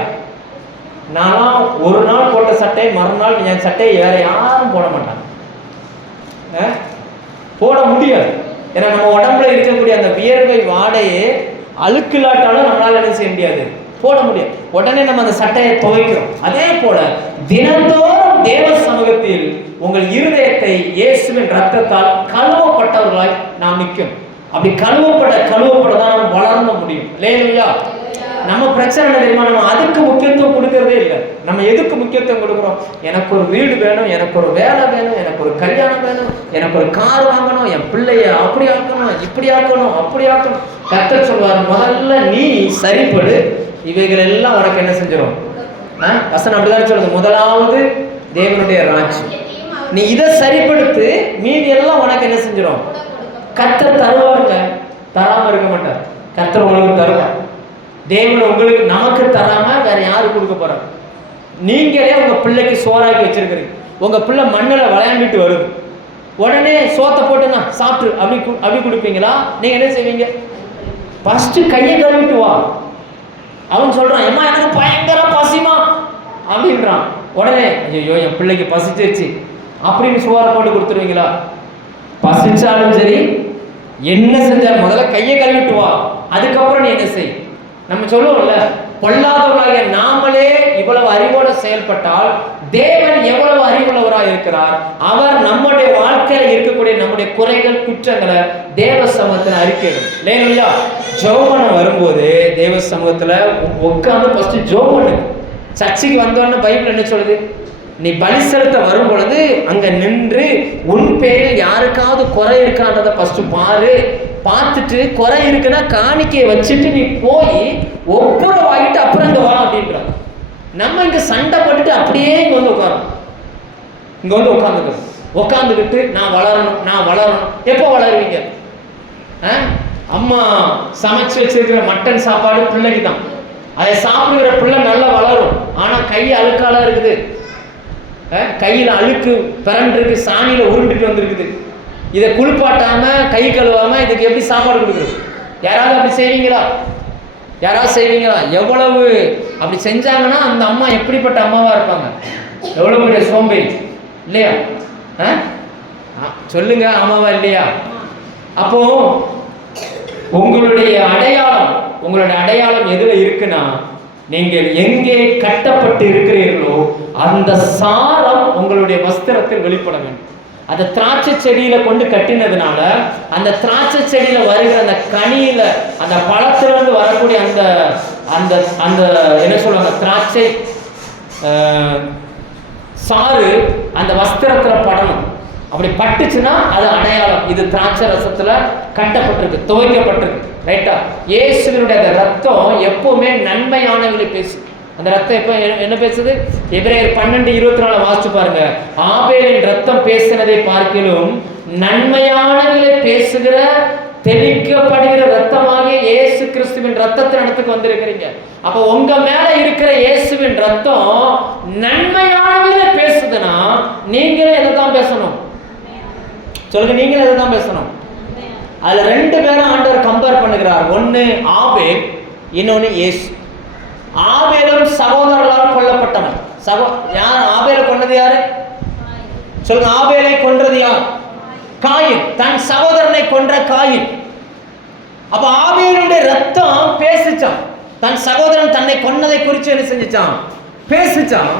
நான் ஒரு நாள் போட்ட சட்டை மறுநாள் என் சட்டையை வேற யாரும் போட மாட்டாங்க, போட முடியாது. ஏன்னா நம்ம உடம்புல இருக்கக்கூடிய அந்த வியர்வை வாடையே அழுக்கு இல்லாட்டாலும் நம்மளால என்ன செய்ய முடியாது, போட முடியாது. உடனே நம்ம அந்த சட்டையை துவைக்கிறோம். அதே போல தினந்தோறும் தேவ சமூகத்தில் உங்கள் இருதயத்தை இயேசுவின் ரத்தத்தால் கழுவப்பட்டவர்களாய் நாம் நிற்கும். அப்படி கழுவப்பட தான் நம்ம வளர்ந்த முடியும். லேலுயா. நம்ம பிரச்சனை என்ன தெரியுமா? நம்ம அதுக்கு முக்கியத்துவம் கொடுக்கறதே இல்லை. நம்ம எதுக்கு முக்கியத்துவம் கொடுக்குறோம்? எனக்கு ஒரு வீடு வேணும், எனக்கு ஒரு வேலை வேணும், எனக்கு ஒரு கல்யாணம் வேணும், எனக்கு ஒரு கார் வாங்கணும், என் பிள்ளைய அப்படி ஆக்கணும், இப்படி ஆக்கணும், அப்படி ஆக்கணும். கர்த்தர் சொல்வார், முதல்ல நீ சரிப்படு, இவைகள் எல்லாம் உனக்கு என்ன செஞ்சிடும். வசனம் அப்படிதான் சொல்லுது, முதலாவது தேவனுடைய ராஜ்யம். நீ இதை சரிப்படுத்து, மீதி எல்லாம் உனக்கு என்ன செஞ்சிடும். கர்த்தர் தருவாருங்க, தராம இருக்க மாட்டார். கர்த்தர் உங்களுக்கு தருவார். தேவன் உங்களுக்கு நமக்கு தராம வேற யாரு கொடுக்க போறாங்க? நீங்களே உங்க பிள்ளைக்கு சோறாக்கி வச்சிருக்கிறீங்க. உங்க பிள்ளை மண்ணில் விளையாண்டுட்டு வருது, உடனே சோத்தை போட்டுனா சாப்பிட்டு அப்படி கொடுப்பீங்களா? நீங்க என்ன செய்வீங்க? ஃபர்ஸ்ட் கையை கழுவிட்டு வா. அவன் சொல்றான், அம்மா எனக்கு பயங்கர பசிமா அப்படின்றான். உடனே ஐயோ என் பிள்ளைக்கு பசிச்சிருச்சு அப்படின்னு சோறை போட்டு கொடுத்துருவீங்களா? பசிச்சாலும் சரி என்ன செஞ்சாலும் முதல்ல கையை கழுவிட்டு வா, அதுக்கப்புறம் நீ என்ன செய். நம்ம சொல்லுவோம்ல, பொல்லாதவர்களாகிய நாமளே இவ்வளவு அறிவோடு செயல்பட்டால் தேவன் எவ்வளவு அறிவுள்ளவராக இருக்கிறார். அவர் நம்முடைய வாழ்க்கையில் இருக்கக்கூடிய நம்முடைய குறைகள் குற்றங்களை தேவ சமூகத்தில் அறிக்கையிடும். இல்லையா? ஜெபம் பண்ண வரும்போது தேவ சமூகத்தில் உட்காந்து ஃபர்ஸ்ட் ஜெபம் பண்ணுங்க. சர்ச்சைக்கு வந்தோன்னு பைபிள் என்ன சொல்லுது? நீ பலி செலுத்த வரும் பொழுது அங்க நின்று உன் பேரில் யாருக்காவது குறை இருக்கான்றதை ஃபர்ஸ்ட் பாரு. பார்த்துட்டு குறை இருக்குன்னா காணிக்கையை வச்சுட்டு நீ போய் ஒப்புரை வாங்கிட்டு அப்புறம் இங்க வா அப்படின்றாங்க. நம்ம இங்க சண்டை போட்டுட்டு அப்படியே இங்க வந்து உட்காந்துக்கிட்டு நான் வளரணும். எப்போ வளருவீங்க? அம்மா சமைச்சு வச்சிருக்கிற மட்டன் சாப்பாடு பிள்ளைக்கு தான், அதை சாப்பிடுகிற பிள்ளை நல்லா வளரும். ஆனா கை அழுக்கால இருக்குது, கையில் அழுக்கு பிறண்டிருக்கு, சாணியில உருண்டுட்டு வந்திருக்குது. இதை குளிப்பாட்டாம கை கழுவாம இதுக்கு எப்படி சாப்பாடு கொடுக்குறது? யாராவது அப்படி செய்வீங்களா? எவ்வளவு அப்படி செஞ்சாங்கன்னா அந்த அம்மா எப்படிப்பட்ட அம்மாவா இருப்பாங்க? எவ்வளவு பெரிய சோம்பேறி இல்லையா? சொல்லுங்க, ஆமாவா இல்லையா? அப்போ உங்களுடைய அடையாளம் எதுல இருக்குன்னா, நீங்கள் எங்கே கட்டப்பட்டு இருக்கிறீர்களோ அந்த சாரம் உங்களுடைய வஸ்திரத்தில் வெளிப்பட வேண்டும். அந்த திராட்சை செடியில கொண்டு கட்டினதுனால அந்த திராட்சை செடியில வருகிற அந்த கனியில அந்த பழத்திலிருந்து வரக்கூடிய அந்த அந்த அந்த என்ன சொல்லுவாங்க, திராட்சை சாறு அந்த வஸ்திரத்துல படணும். அப்படி பட்டுச்சுன்னா அது அடையாளம், இது திராட்சை ரசத்துல கட்டப்பட்டிருக்கு, துவைக்கப்பட்டிருக்கு. ரைட்டா? இயேசுவினுடைய அந்த ரத்தம் எப்பவுமே நன்மையானவர்களை பேசும். அந்த ரத்தம் எப்ப என்ன பேசுது? எபிரேயர் 12:24 வாசிச்சு பாருங்க. ஆபேலின் ரத்தம் பேசினதை பார்க்கிலும் நன்மையானவர்களை பேசுகிற தெளிக்கப்படுகிற ரத்தமாகிய இயேசு கிறிஸ்துவின் ரத்தத்தின் இடத்துக்கு வந்திருக்கிறீங்க. அப்ப உங்க மேல இருக்கிற இயேசுவின் ரத்தம் நன்மையானவர்களை பேசுதுன்னா நீங்களே எதை தான் பேசணும்? சொல்லுங்க, நீங்களே எதை தான் பேசணும்? அதுல 2 பேரும் ஆண்டவர் கம்பேர் பண்ணுகிறார். ஒன்னு ஆபேல், இன்னொன்னு இயேசு. ஆபேலும் சகோதரர்களால் கொல்லப்பட்டவன். யார் ஆபேலை கொண்டது? யாரு சொல்லுங்க? ஆபேலை கொன்றது யார்? காயின். தன் சகோதரனை கொன்ற காயின். அப்ப ஆபேலுடைய ரத்தம் பேசிச்சான். தன் சகோதரன் தன்னை கொன்னதை குறித்து என்ன செஞ்சான்? பேசிச்சான்.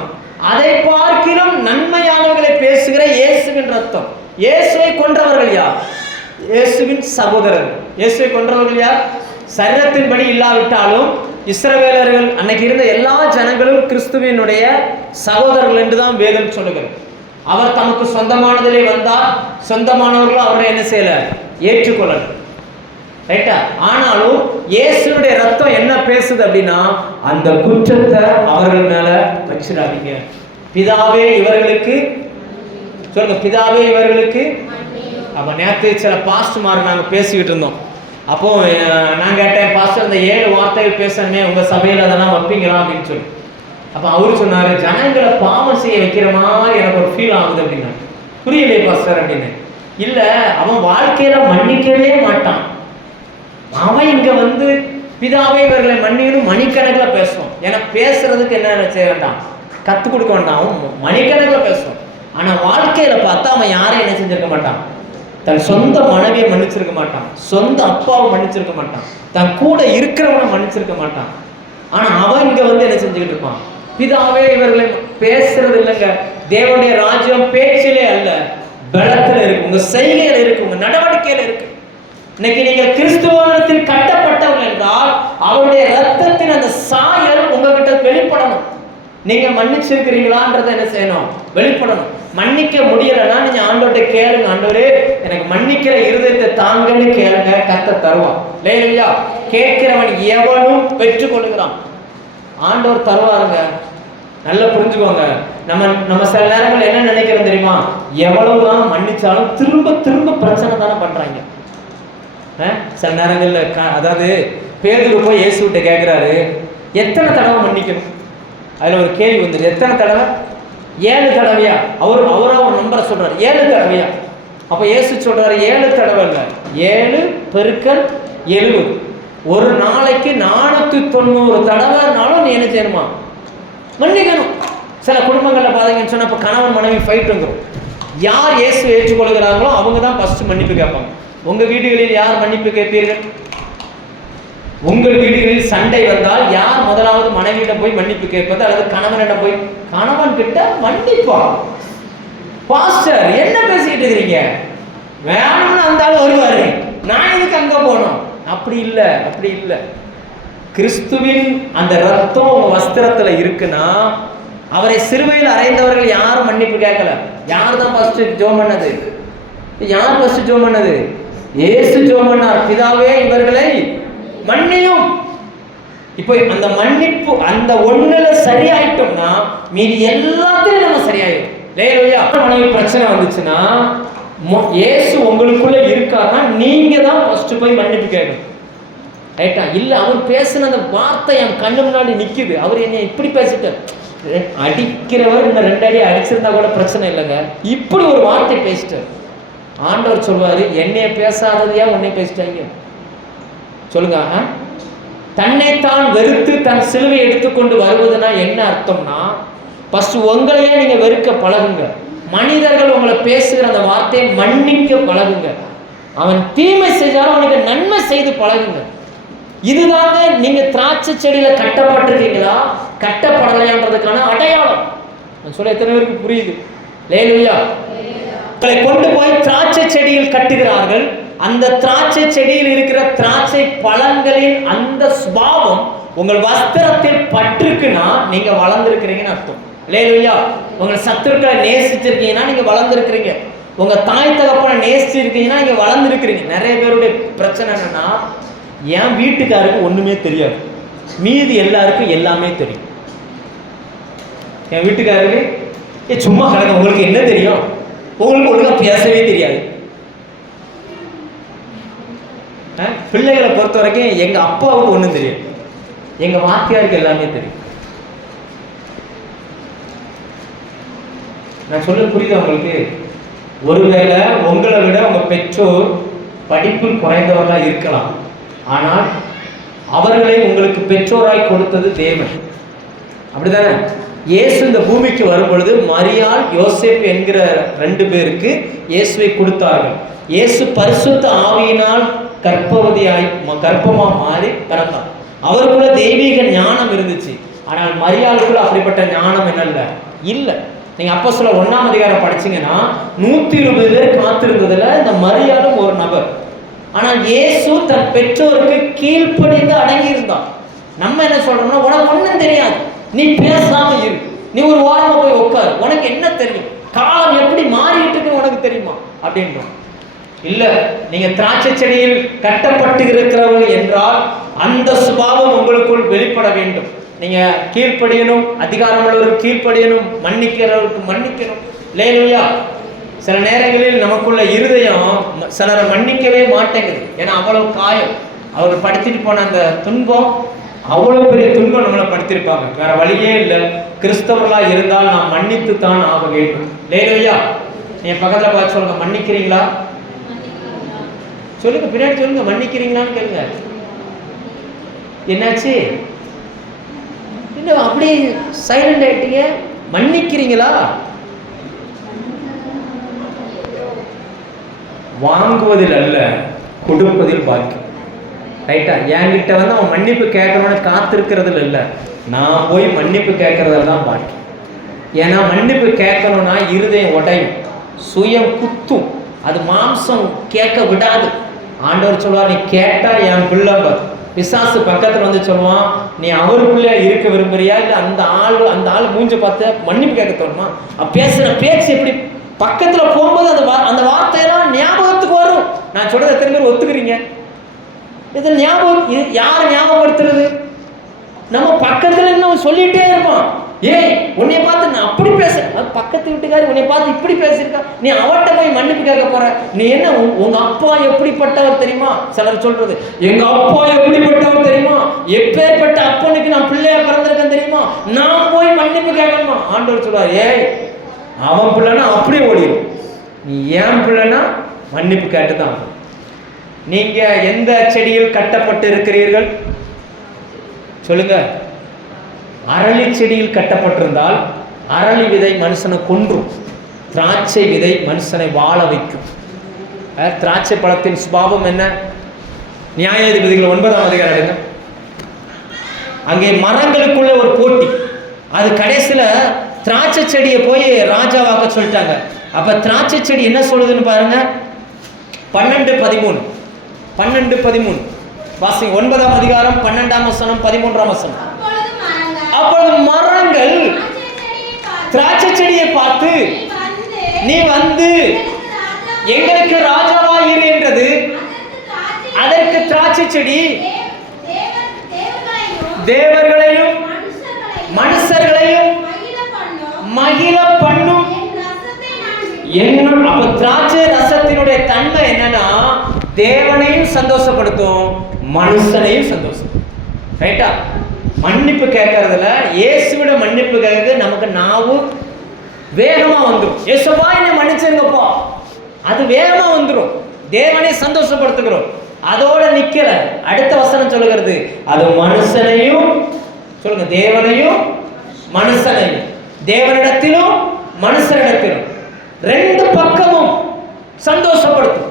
அதை பார்க்கிலும் நன்மையானவர்களை பேசுகிற இயேசுவின் ரத்தம். இயேசுவை கொன்றவர்கள் யார்? இயேசுவின் சகோதரர்கள். இயேசுவை கொன்றவர்கள் யார்? சரீரத்தின்படி இல்லாவிட்டாலும் இஸ்ரவேலர்கள் அன்னைக்கு இருந்த எல்லா ஜனங்களும் கிறிஸ்துவினுடைய சகோதரர்கள் என்றுதான் வேதம் சொல்லுகிறது. அவர் தமக்கு சொந்தமானதிலே வந்தார், சொந்தமானவர்களும் அவரை என்ன செய்யல? ஏற்றுக்கொள்ளல. ரைட்டா? ஆனாலும் இயேசுனுடைய ரத்தம் என்ன பேசுது அப்படின்னா, அந்த குற்றத்தை அவர்கள் மேல வச்சிடாதீங்க. பிதாவே இவர்களுக்கு சொல்லுங்க, பிதாவே இவர்களுக்கு. அப்ப நேற்று சில பாஸ்ட்மார் நாங்க பேசிக்கிட்டு இருந்தோம். அப்போ நான் கேட்டேன், பாஸ்டர் இந்த 7 வார்த்தைகள் பேசணுமே உங்க சபையில் அதெல்லாம் வைப்பீங்களா அப்படின்னு சொல்லி. அப்ப அவரு சொன்னாரு, ஜனங்களை பாவம் செய்ய வைக்கிற மாதிரி எனக்கு ஒரு ஃபீல் ஆகுது அப்படின்னா. புரியலையே பாஸ்டர் அப்படின்னு. இல்ல, அவன் வாழ்க்கையில மன்னிக்கவே மாட்டான். அவன் இங்க வந்து பிதாவே இவர்களை மன்னிக்கணும் மணிக்கணக்கில் பேசுவான். ஏன்னா பேசுறதுக்கு என்ன செய்ய வேண்டாம், கத்துக் கொடுக்க வேண்டாம். அவன் மணிக்கணக்கில் பேசுவான். ஆனா வாழ்க்கையில பார்த்தா அவன் யாரையும் என்ன செஞ்சிருக்க மாட்டான்? தன் சொந்த மனைவியை மன்னிச்சிருக்க மாட்டான், சொந்த அப்பாவை மன்னிச்சிருக்க மாட்டான், தன் கூட இருக்கிறவனை மன்னிச்சிருக்க மாட்டான். ஆனா அவன் இங்க வந்து என்ன செஞ்சுக்கிட்டு இருப்பான்? பிதாவே இவர்களை பேசுறது இல்லைங்க. தேவனுடைய ராஜ்யம் பேச்சிலே அல்ல, பலத்துல இருக்கு, உங்க செய்கையில இருக்கு, உங்க நடவடிக்கையில இருக்கு. இன்னைக்கு நீங்கள் கிறிஸ்துவத்தில் கட்டப்பட்டவர்கள் என்றால் அவருடைய ரத்தத்தின் அந்த சாயல் உங்ககிட்ட வெளிப்படணும். நீங்க மன்னிச்சிருக்கிறீங்களான்றதை என்ன செய்யணும்? வெளிப்படணும். மன்னிக்க முடியலன்னா நீங்க ஆண்டவர்கிட்ட கேளுங்க, ஆண்டவரே எனக்கு மன்னிக்கிற இருதயத்தை தாங்கன்னு கேளுங்க, கர்த்தர் தருவான். இல்லையா? கேட்கிறவன் எவனும் பெற்றுக் கொள்கிறான், ஆண்டவர் தருவாருங்க. நல்லா புரிஞ்சுக்கோங்க. நம்ம சில நேரங்கள் என்ன நினைக்கிறோம் தெரியுமா? எவ்வளவுதான் மன்னிச்சாலும் திரும்ப திரும்ப பிரச்சனை தானே பண்றாங்க. சில நேரங்கள்ல அதாவது பேதுரு போய் இயேசுகிட்ட கேட்கிறாரு, எத்தனை தடவை மன்னிக்கணும்? அதுல ஒரு கேள்வி வந்துரு, எத்தனை தடவை? 7 தடவையா? அவர் ஒரு நம்பரை சொல்றாரு, 7 தடவையா? அப்ப இயேசு சொல்றாரு 7 தடவை இல்லை, 7 பெருக்கல் 70. ஒரு நாளைக்கு 490 தடவைனாலும் நீ என்ன செய்யணுமா? மன்னிக்கணும். சில குடும்பங்களில் பாத்தீங்கன்னு சொன்னா இப்ப கணவன் மனைவி ஃபைட் வந்துடும். யார் இயேசு ஏற்றுக்கொள்கிறாங்களோ அவங்க தான் ஃபர்ஸ்ட் மன்னிப்பு கேட்பாங்க. உங்க வீடுகளில் யார் மன்னிப்பு கேட்பீர்கள்? உங்கள் வீடுகளில் சண்டை வந்தால் யார் முதலாவது மனைவியிடம் போய் மன்னிப்பு கேட்பது, அல்லது கணவனிடம் போய்? கணவன் கிட்ட மன்னிப்பா. பாஸ்டர் என்ன பேசிக்கிட்டு இருக்கிறீங்க? வேணும்னு அந்த ஆள் வருவாரு, நான் எதுக்கு அங்க போனோம்? அப்படி இல்லை, அப்படி இல்லை. கிறிஸ்துவின் அந்த ரத்தம் உங்க வஸ்திரத்துல இருக்குன்னா, அவரை சிலுவையில் அறைந்தவர்கள் யாரும் மன்னிப்பு கேட்கல. யார் தான் ஃபர்ஸ்ட் ஜெபம் பண்ணது? யார் ஃபர்ஸ்ட் ஜெபம் பண்ணது? இயேசு ஜெபம் பண்ணார், பிதாவே இவர்களை மன்னியும். இப்போ அந்த மன்னிப்பு அந்த ஒண்ணுல சரியாயிட்டோம்னா மீதி எல்லாத்தையும் நம்ம சரியாயிடும். லேலூயா. மனைவி பிரச்சனை வந்துச்சுன்னா இயேசு உங்களுக்குள்ள இருக்காருன்னா நீங்க தான் ஃபர்ஸ்ட் போய் மன்னிப்பு கேட்கணும். ரைட்டா? இல்ல அவர் பேசின அந்த வார்த்தை என் கண்ணு முன்னாடி நிக்குது, அவர் என்னை இப்படி பேசிட்டார். அடிக்கிறவர் இந்த 2 அடி அடிச்சிருந்தா கூட பிரச்சனை இல்லைங்க, இப்படி ஒரு வார்த்தை பேசிட்டார். ஆண்டவர் சொல்வாரு, என்னைய பேசாததையா உன்னை பேசிட்டாங்க? சொல்லுங்க. தன்னைத்தான் வெறுத்து தன் சிலுவை எடுத்துக்கொண்டு வருவதுன்னா என்ன அர்த்தம்னா, ஃபர்ஸ்ட் உங்களையே நீங்க வெறுக்க பழகுங்க. மனிதர்கள் உங்களை பேசுகிற அந்த வார்த்தையை மன்னிக்க பழகுங்க. அவன் தீமை செஞ்சாலும் அவனுக்கு நன்மை செய்து பழகுங்க. இதுதாங்க நீங்க திராட்சை செடியில கட்டப்பட்டிருக்கீங்களா கட்டப்படலையான்றதுக்கான அடையாளம். நான் சொல்ல எத்தனை பேருக்கு புரியுது? லேலூயா. உங்களை கொண்டு போய் திராட்சை செடியில் கட்டுகிறார்கள். அந்த திராட்சை செடியில் இருக்கிற திராட்சை பழங்களின் அந்த சுபாவம் உங்கள் வஸ்திரத்தில் பற்றுக்குன்னா நீங்க வளர்ந்துருக்கிறீங்கன்னு அர்த்தம். லேலூயா. உங்கள் சத்துருக்களை நேசிச்சிருக்கீங்கன்னா நீங்க வளர்ந்துருக்கிறீங்க. உங்க தாய் தகப்பனை நேசிச்சிருக்கீங்கன்னா நீங்க வளர்ந்துருக்கிறீங்க. நிறைய பேருடைய பிரச்சனை என்னன்னா, என் வீட்டுக்காருக்கு ஒண்ணுமே தெரியாது, மீதி எல்லாருக்கும் எல்லாமே தெரியும். என் வீட்டுக்காரருக்கு சும்மா கிடக்க, உங்களுக்கு என்ன தெரியும்? உங்களுக்கு ஒழுங்கா பேசவே தெரியாது. பிள்ளைகளை பொறுத்த வரைக்கும் எங்க அப்பாவுக்கு ஒண்ணும் தெரியும், எங்க வாத்தியாருக்கு எல்லாமே தெரியும். நான் சொல்ல புரியுதா உங்களுக்கு? ஒருவேளை உங்களை விட உங்க பெற்றோர் படிப்பில் குறைந்தவர்களா இருக்கலாம், ஆனால் அவர்களை உங்களுக்கு பெற்றோராய் கொடுத்தது தேவன். அப்படிதானே? இயேசு இந்த பூமிக்கு வரும் பொழுது மரியாள் யோசேப் என்கிற 2 பேருக்கு இயேசுவை கொடுத்தார்கள். இயேசு பரிசுத்த ஆவியினால் கர்ப்பமா மாறி பிறந்தார். அவருக்குள்ள தெய்வீக ஞானம் இருந்துச்சு. ஆனால் மரியாளுக்குள்ள அப்படிப்பட்ட ஞானம் என்னல்ல, இல்லை. நீங்க அப்போஸ்தலர் 1ஆம் அதிகாரம் படிச்சீங்கன்னா 120 பேர் காத்திருந்ததுல இந்த மரியாளும் ஒரு நபர். ஆனால் இயேசு தன் பெற்றோருக்கு கீழ்ப்படிந்து அடங்கி இருந்தான். நம்ம என்ன சொல்றோம்னா, உனக்கு ஒண்ணும் தெரியாது, நீ பேசாம இரு, நீ ஒரு வாரமா போய் உட்காரு, உனக்கு என்ன தெரியும், காலம் எப்படி மாறிட்டு இருக்கு உனக்கு தெரியுமா அப்படின்றோம். இல்ல, நீங்க திராட்சை செடியில் கட்டப்பட்டு இருக்கிறவர்கள் என்றால் அந்த சுபாவம் உங்களுக்குள் வெளிப்பட வேண்டும். நீங்க கீழ்ப்படியணும், அதிகாரம் உள்ளவருக்கு கீழ்ப்படியணும், மன்னிக்கிறவருக்கு மன்னிக்கணும். லேலூயா. சில நேரங்களில் நமக்குள்ள இருதயம் சிலரை மன்னிக்கவே மாட்டேங்குது. ஏன்னா அவ்வளவு காயம், அவர் படுத்திட்டு போன அந்த துன்பம், அவ்வளவு பெரிய துன்பம் நம்மளை படுத்திருப்பாங்க. வேற வழியே இல்லை. கிறிஸ்தவர்களா இருந்தால் நாம் மன்னித்து தான் ஆக வேண்டும். லேலூயா. நீங்க பக்கத்துல பார்த்து சொல்லுங்க, மன்னிக்கிறீங்களா? சொல்லுங்க, பின்னாடி சொல்லுங்க, மன்னிக்கிறீங்களான்னு கேளுங்க. என்னாச்சு? இன்னும் அப்படியே சைலண்ட் ஆயிட்டீங்க. மன்னிக்கிறீங்களா? வாங்குவதில் அல்ல, கொடுப்பதில் பாக்கி. ரைட்டா? என்கிட்ட வந்து அவன் மன்னிப்பு கேட்கணும்னு காத்திருக்கிறதுல இல்லை, நான் போய் மன்னிப்பு கேட்கறதுல தான் பாக்கி. ஏன்னா மன்னிப்பு கேட்கணும்னா இருதயம் உடையும், சுயம் குத்தும், அது மாம்சம் கேட்க விடாது. ஆண்டவர் சொல்லுவார், நீ கேட்டா என் பிள்ளை. பிசாசு பக்கத்துல வந்து சொல்லுவான், நீ அவருக்குள்ளே இருக்க விரும்புறியா, இல்லை அந்த ஆள் மூஞ்ச பார்த்து மன்னிப்பு கேட்க தோணுமா? பேசுற பேச்சு எப்படி பக்கத்துல போகும்போது அந்த வார்த்தையெல்லாம் ஞாபகத்துக்கு வரும். நான் சொல்றது எத்தனை பேர் ஒத்துக்கிறீங்க? இது ஞாபகம். இது யார் ஞாபகப்படுத்துறது? நம்ம பக்கத்துல இன்னும் சொல்லிட்டே இருப்பான், ஏய் உன்னைய பார்த்து நான் அப்படி பேச, பக்கத்து வீட்டுக்காரி உன்னைய பார்த்து இப்படி பேசியிருக்கா, நீ அவட்ட போய் மன்னிப்பு கேட்க போற. நீ என்ன, உங்க அப்பா எப்படிப்பட்டவர் தெரியுமா? சிலர் சொல்றது, எங்க அப்பா எப்படிப்பட்டவர் தெரியுமா, எப்பேற்பட்ட அப்பனுக்கு நான் பிள்ளையா பிறந்திருக்கேன் தெரியுமா, நான் போய் மன்னிப்பு கேட்கணுமா? ஆண்டவர் சொல்றாரு, ஏய் அவன் பிள்ளைன்னா அப்படியே ஓடிடும். நீ ஏன் பிள்ளைனா மன்னிப்பு கேட்டுதான். நீங்க எந்த செடியில் கட்டப்பட்டு இருக்கிறீர்கள் சொல்லுங்க. அரளி செடியில் கட்டப்பட்டிருந்தால் அரளி விதை மனுஷனை கொன்றும், திராட்சை விதை மனுஷனை வாழ வைக்கும். திராட்சை பழத்தின் சுபாவம் என்ன? நியாயாதிபதிகள் 9ஆம் அதிகாரம் எடுங்க. அங்கே மரங்களுக்குள்ள ஒரு போட்டி. அது கடைசியில திராட்சை செடியை போய் ராஜாவாக்க சொல்லிட்டாங்க. அப்ப திராட்சை செடி என்ன சொல்லுதுன்னு பாருங்க. 12:13 வாசிங்க. 9ஆம் அதிகாரம் 12ஆம் வசனம் 13ஆம் வசனம். அப்பொழுது மரங்கள் திராட்சை செடியை பார்த்து, நீ வந்து எங்களுக்கு ராஜாவாயிரு என்றது. அதற்கு திராட்சை செடி, தேவர்களையும் மனுஷர்களையும் மகிழ பண்ணும் என்னும். அப்ப திராட்சை ரசத்தினுடைய தன்மை என்னன்னா, தேவனையும் சந்தோஷப்படுத்தும், மனுஷனையும் சந்தோஷப்படுத்தும். ரைட்டா? மன்னிப்பு கேட்கறதுல, இயேசுவிட மன்னிப்பு கேட்க நமக்கு நாவு வேகமா வந்துடும். இயேசுவா என்னை மன்னிச்சுங்கப்பா, அது வேகமா வந்துடும். தேவனை சந்தோஷப்படுத்துகிறோம். அதோட நிக்கல. அடுத்த வசனம் சொல்லுகிறது, அது மனுஷனையும் சொல்லுங்க, தேவனையும் மனுஷனையும், தேவனிடத்திலும் மனுஷனிடத்திலும் ரெண்டு பக்கமும் சந்தோஷப்படுத்தும்.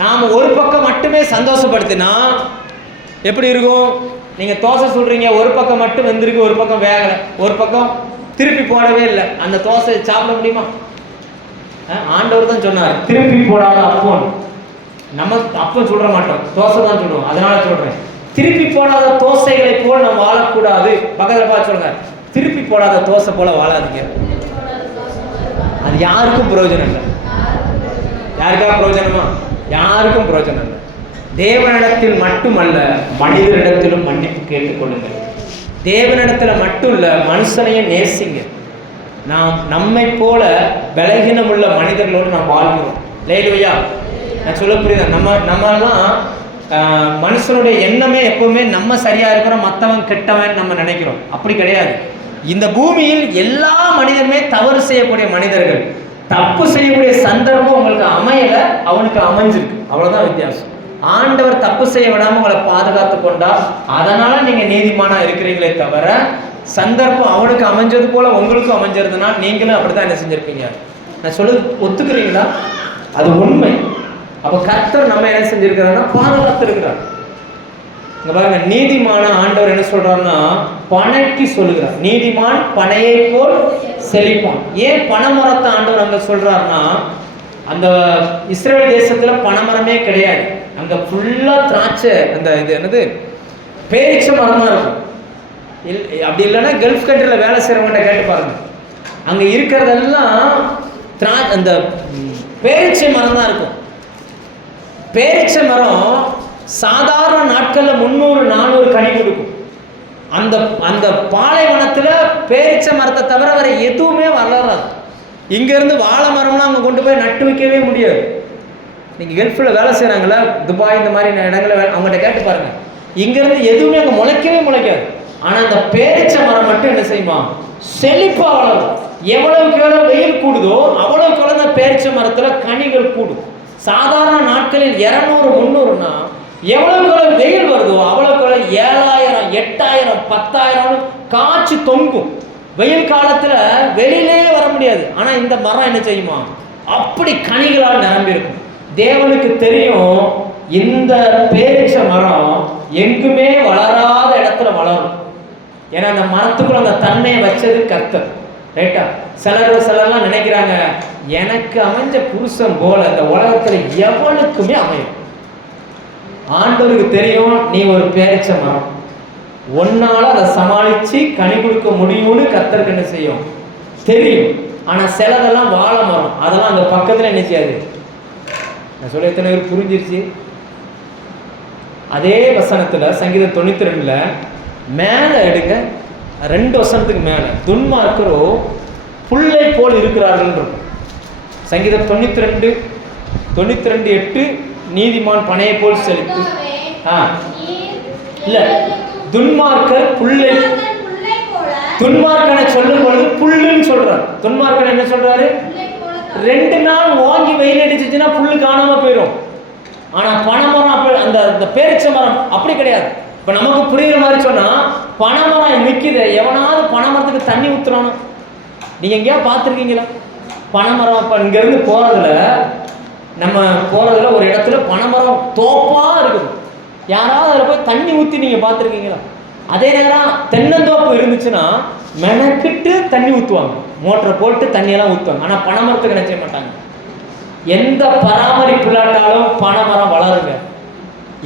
நாம ஒரு பக்கம் மட்டுமே சந்தோஷப்படுத்தினா எப்படி இருக்கும்? நீங்க தோசை சொல்றீங்க, ஒரு பக்கம் மட்டும் வெந்திருக்கு, ஒரு பக்கம் வேகல, ஒரு பக்கம் திருப்பி போடவே இல்லை. அந்த தோசை சாப்பிட முடியுமா? ஆண்டவர் தான் சொன்னார், திருப்பி போடாத அப்பம். நம்ம அப்பம் சொல்ற மாட்டோம், தோசை தான் சொல்லுவோம். அதனால சொல்றேன், திருப்பி போடாத தோசைகளை போல் நம்ம வாழக்கூடாது. பக்கத்துல பார்த்து சொல்லுங்க, திருப்பி போடாத தோசை போல வாழாதீங்க. அது யாருக்கும் பிரயோஜனம் இல்லை. யாருக்காக பிரயோஜனமா? யாருக்கும் பிரயோஜனம் இல்லை. தேவனிடத்தில் மட்டுமல்ல, மனிதனிடத்திலும் மன்னிப்பு கேட்டுக்கொள்ளுங்கள். தேவனிடத்தில் மட்டும் இல்லை, மனுஷனையும் நேசிங்க. நாம் நம்மை போல பலகீனம் உள்ள மனிதர்களோடு நாம் வாழ்கிறோம். லேலுயா, நான் சொல்ல புரியுதா? நம்மலாம் மனுஷனுடைய எண்ணமே எப்பவுமே நம்ம சரியா இருக்கிறோம், மற்றவன் கெட்டவன் நம்ம நினைக்கிறோம். அப்படி கிடையாது. இந்த பூமியில் எல்லா மனிதனுமே தவறு செய்யக்கூடிய மனிதர்கள். தப்பு செய்யக்கூடிய சந்தர்ப்பம் உங்களுக்கு அமையல, அவனுக்கு அமைஞ்சிருக்கு. அவ்வளவுதான் வித்தியாசம். ஆண்டவர் தப்பு செய்ய விடாம உங்களை பாதுகாத்து கொண்டா, அதனால நீங்க நீதிமானா இருக்கிறீங்களே தவிர, சந்தர்ப்பம் அவனுக்கு அமைஞ்சது போல உங்களுக்கும் அமைஞ்சிருந்தனா நீங்களும் அப்படித்தான் என்ன செஞ்சிருப்பீங்க. நான் சொல்லுது ஒத்துக்கிறீங்களா? அது உண்மை. அப்ப கர்த்தர் நம்ம என்ன செஞ்சிருக்கிறாருன்னா பாதுகாத்து இருக்கிறார். இங்க பாருங்க, நீதிமான ஆண்டவர் என்ன சொல்றாருன்னா பனைக்கு சொல்லுகிறார். நீதிமான் பனையை போல் செழிப்பான். ஏன் பனைமரத்தை ஆண்டவர் அங்க சொல்றாருன்னா, அந்த இஸ்ரேல் தேசத்துல பனைமரமே கிடையாது. அங்க ஃபுல்லா திராட்சை, அந்த இது என்னது பேரிச்ச மரம் தான் இருக்கும். அப்படி இல்லைன்னா கல்ஃப் கண்ட்ரியில் வேலை செய்யறவங்க கேட்டு பாருங்க, அங்க இருக்கிறதெல்லாம் அந்த பேரிச்சை மரம் தான் இருக்கும். பேரிச்சை மரம் சாதாரண நாட்கள்ல 300-400 கனி கொடுக்கும். அந்த அந்த பாலைவனத்துல பேரிச்சை மரத்தை தவிர வேற எதுவுமே வளராது. இங்க இருந்து வாழை மரம்லாம் அங்க கொண்டு போய் நட்டு வைக்கவே முடியாது. நீங்க கல்ஃபில் வேலை செய்யறாங்களா, துபாய் இந்த மாதிரி இடங்களை அவங்ககிட்ட கேட்டு பாருங்க, இங்க இருந்து எதுவுமே அங்க முளைக்கவே முளைக்காது. ஆனா அந்த பேரிச்சை மரம் மட்டும் என்ன செய்யுமா? செழிப்பா வளரும். எவ்வளவுக்கு எவ்வளவு வெயில் கூடுதோ அவ்வளவுக்கு எவ்வளவு அந்த பேரிச்சை மரத்துல கனிகள் கூடும். சாதாரண நாட்களில் 200-300னா எவ்வளவுக்கு எவ்வளவு வெயில் வருதோ அவ்வளவுக்கு எவ்வளவு 7000, 8000, 10,000 காய்ச்சி தொங்கும். வெயில் காலத்துல வெளியிலே வர முடியாது. ஆனா இந்த மரம் என்ன செய்யுமா? அப்படி கனிகளால் நிரம்பி இருக்கும். தேவனுக்கு தெரியும், இந்த பேரிச்சை மரம் எங்குமே வளராத இடத்துல வளரும். ஏன்னா அந்த மரத்துக்குள்ள அந்த தன்மையை வச்சது கர்த்தர். ரைட்டா? சிலர்லாம் நினைக்கிறாங்க, எனக்கு அமைஞ்ச புருஷன் போல இந்த உலகத்துல எவனுக்குமே அமையும். ஆண்டவருக்கு தெரியும், நீ ஒரு பேரிச்சை மரம், ஒன்னால அதை சமாளிச்சு கனி கொடுக்க முடியும்னு கர்த்தருக்கு என்ன செய்யும் தெரியும். ஆனா சிலதெல்லாம் வாழை மரம், அதெல்லாம் அந்த பக்கத்துல என்ன செய்யாது. நான் சொல்ல எத்தனை பேர் புரிஞ்சிருச்சு? அதே வசனத்துல சங்கீதம் 92ல மேல எடுங்க, 2 வசனத்துக்கு மேல, துன்மார்க்கரோ புல்லை போல் இருக்கிறார்கள் இருக்கும். சங்கீதம் 92:8 நீதிமான் பனையை போல் செழித்து. இல்ல, துன்மார்க்கர் புல்லை, துன்மார்க்கனை சொல்லும் பொழுது புல்லுன்னு சொல்றாரு. துன்மார்க்கன் என்ன சொல்றாரு? 2 நாள் ஓங்கி வெயில் அடிச்சுச்சுன்னா புல்லு காணாம போயிடும். ஆனா பனைமரம் அப்படி அந்த பேரிச்ச மரம் அப்படி கிடையாது. இப்ப நமக்கு புரியுற மாதிரி சொன்னா, பனைமரம் நிக்குது, எவனாவது பனைமரத்துக்கு தண்ணி ஊத்துறானோ? நீங்க எங்கேயா பார்த்துருக்கீங்களா பனைமரம்? இப்ப இங்க இருந்து நம்ம போறதுல ஒரு இடத்துல பனைமரம் தோப்பா இருக்குது, யாராவது அதில் போய் தண்ணி ஊற்றி நீங்க பார்த்துருக்கீங்களா? அதே நேரம் தென்னந்தோப்பு இருந்துச்சுன்னா மெனக்கிட்டு தண்ணி ஊற்றுவாங்க, மோட்டரை போட்டு தண்ணியெல்லாம் ஊற்றுவாங்க. ஆனால் பனைமரத்துக்கு நினைச்ச மாட்டாங்க. எந்த பராமரிப்பு இல்லாட்டாலும் பனைமரம் வளருங்க.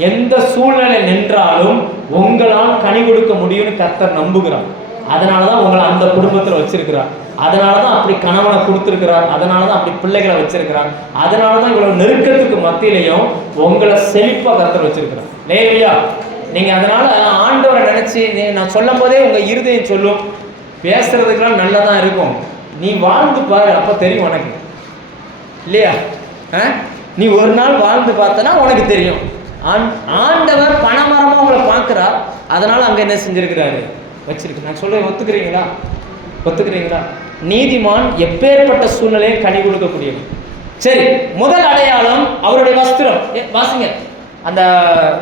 எந்த சூழ்நிலை நின்றாலும் உங்களால் கனி கொடுக்க முடியும்னு கர்த்தர் நம்புகிறார். அதனாலதான் உங்களை அந்த குடும்பத்தில் வச்சிருக்கிறார். அதனாலதான் அப்படி கணவனை கொடுத்திருக்கிறார். அதனாலதான் அப்படி பிள்ளைகளை வச்சிருக்கிறார். அதனாலதான் இவ்வளவு நெருக்கத்துக்கு மத்தியிலையும் உங்களை செழிப்பா கர்த்தர் வச்சிருக்கிறார். இல்லையா? நீங்க அதனால ஆண்டவரை நினைச்சு நான் சொல்லும் போதே உங்க இருதயம் சொல்லும், பேசுறதுக்கெல்லாம் நல்லதான் இருக்கும், நீ வாழ்ந்து பாரு, அப்ப தெரியும் உனக்கு. இல்லையா? நீ ஒரு நாள் வாழ்ந்து பார்த்தனா உனக்கு தெரியும். ஆண்டவர் பனைமரமா உங்களை பார்க்கிறார். அதனால அங்க என்ன செஞ்சிருக்கிறாரு, வச்சிருக்கு. நான் சொல்றேன், ஒத்துக்கிறீங்களா? நீதிமான் எப்பேற்பட்ட சூழ்நிலையை கனி கொடுக்கக்கூடியது. சரி, முதல் அடையாளம் அவருடைய வஸ்திரம். வாசிங்க அந்த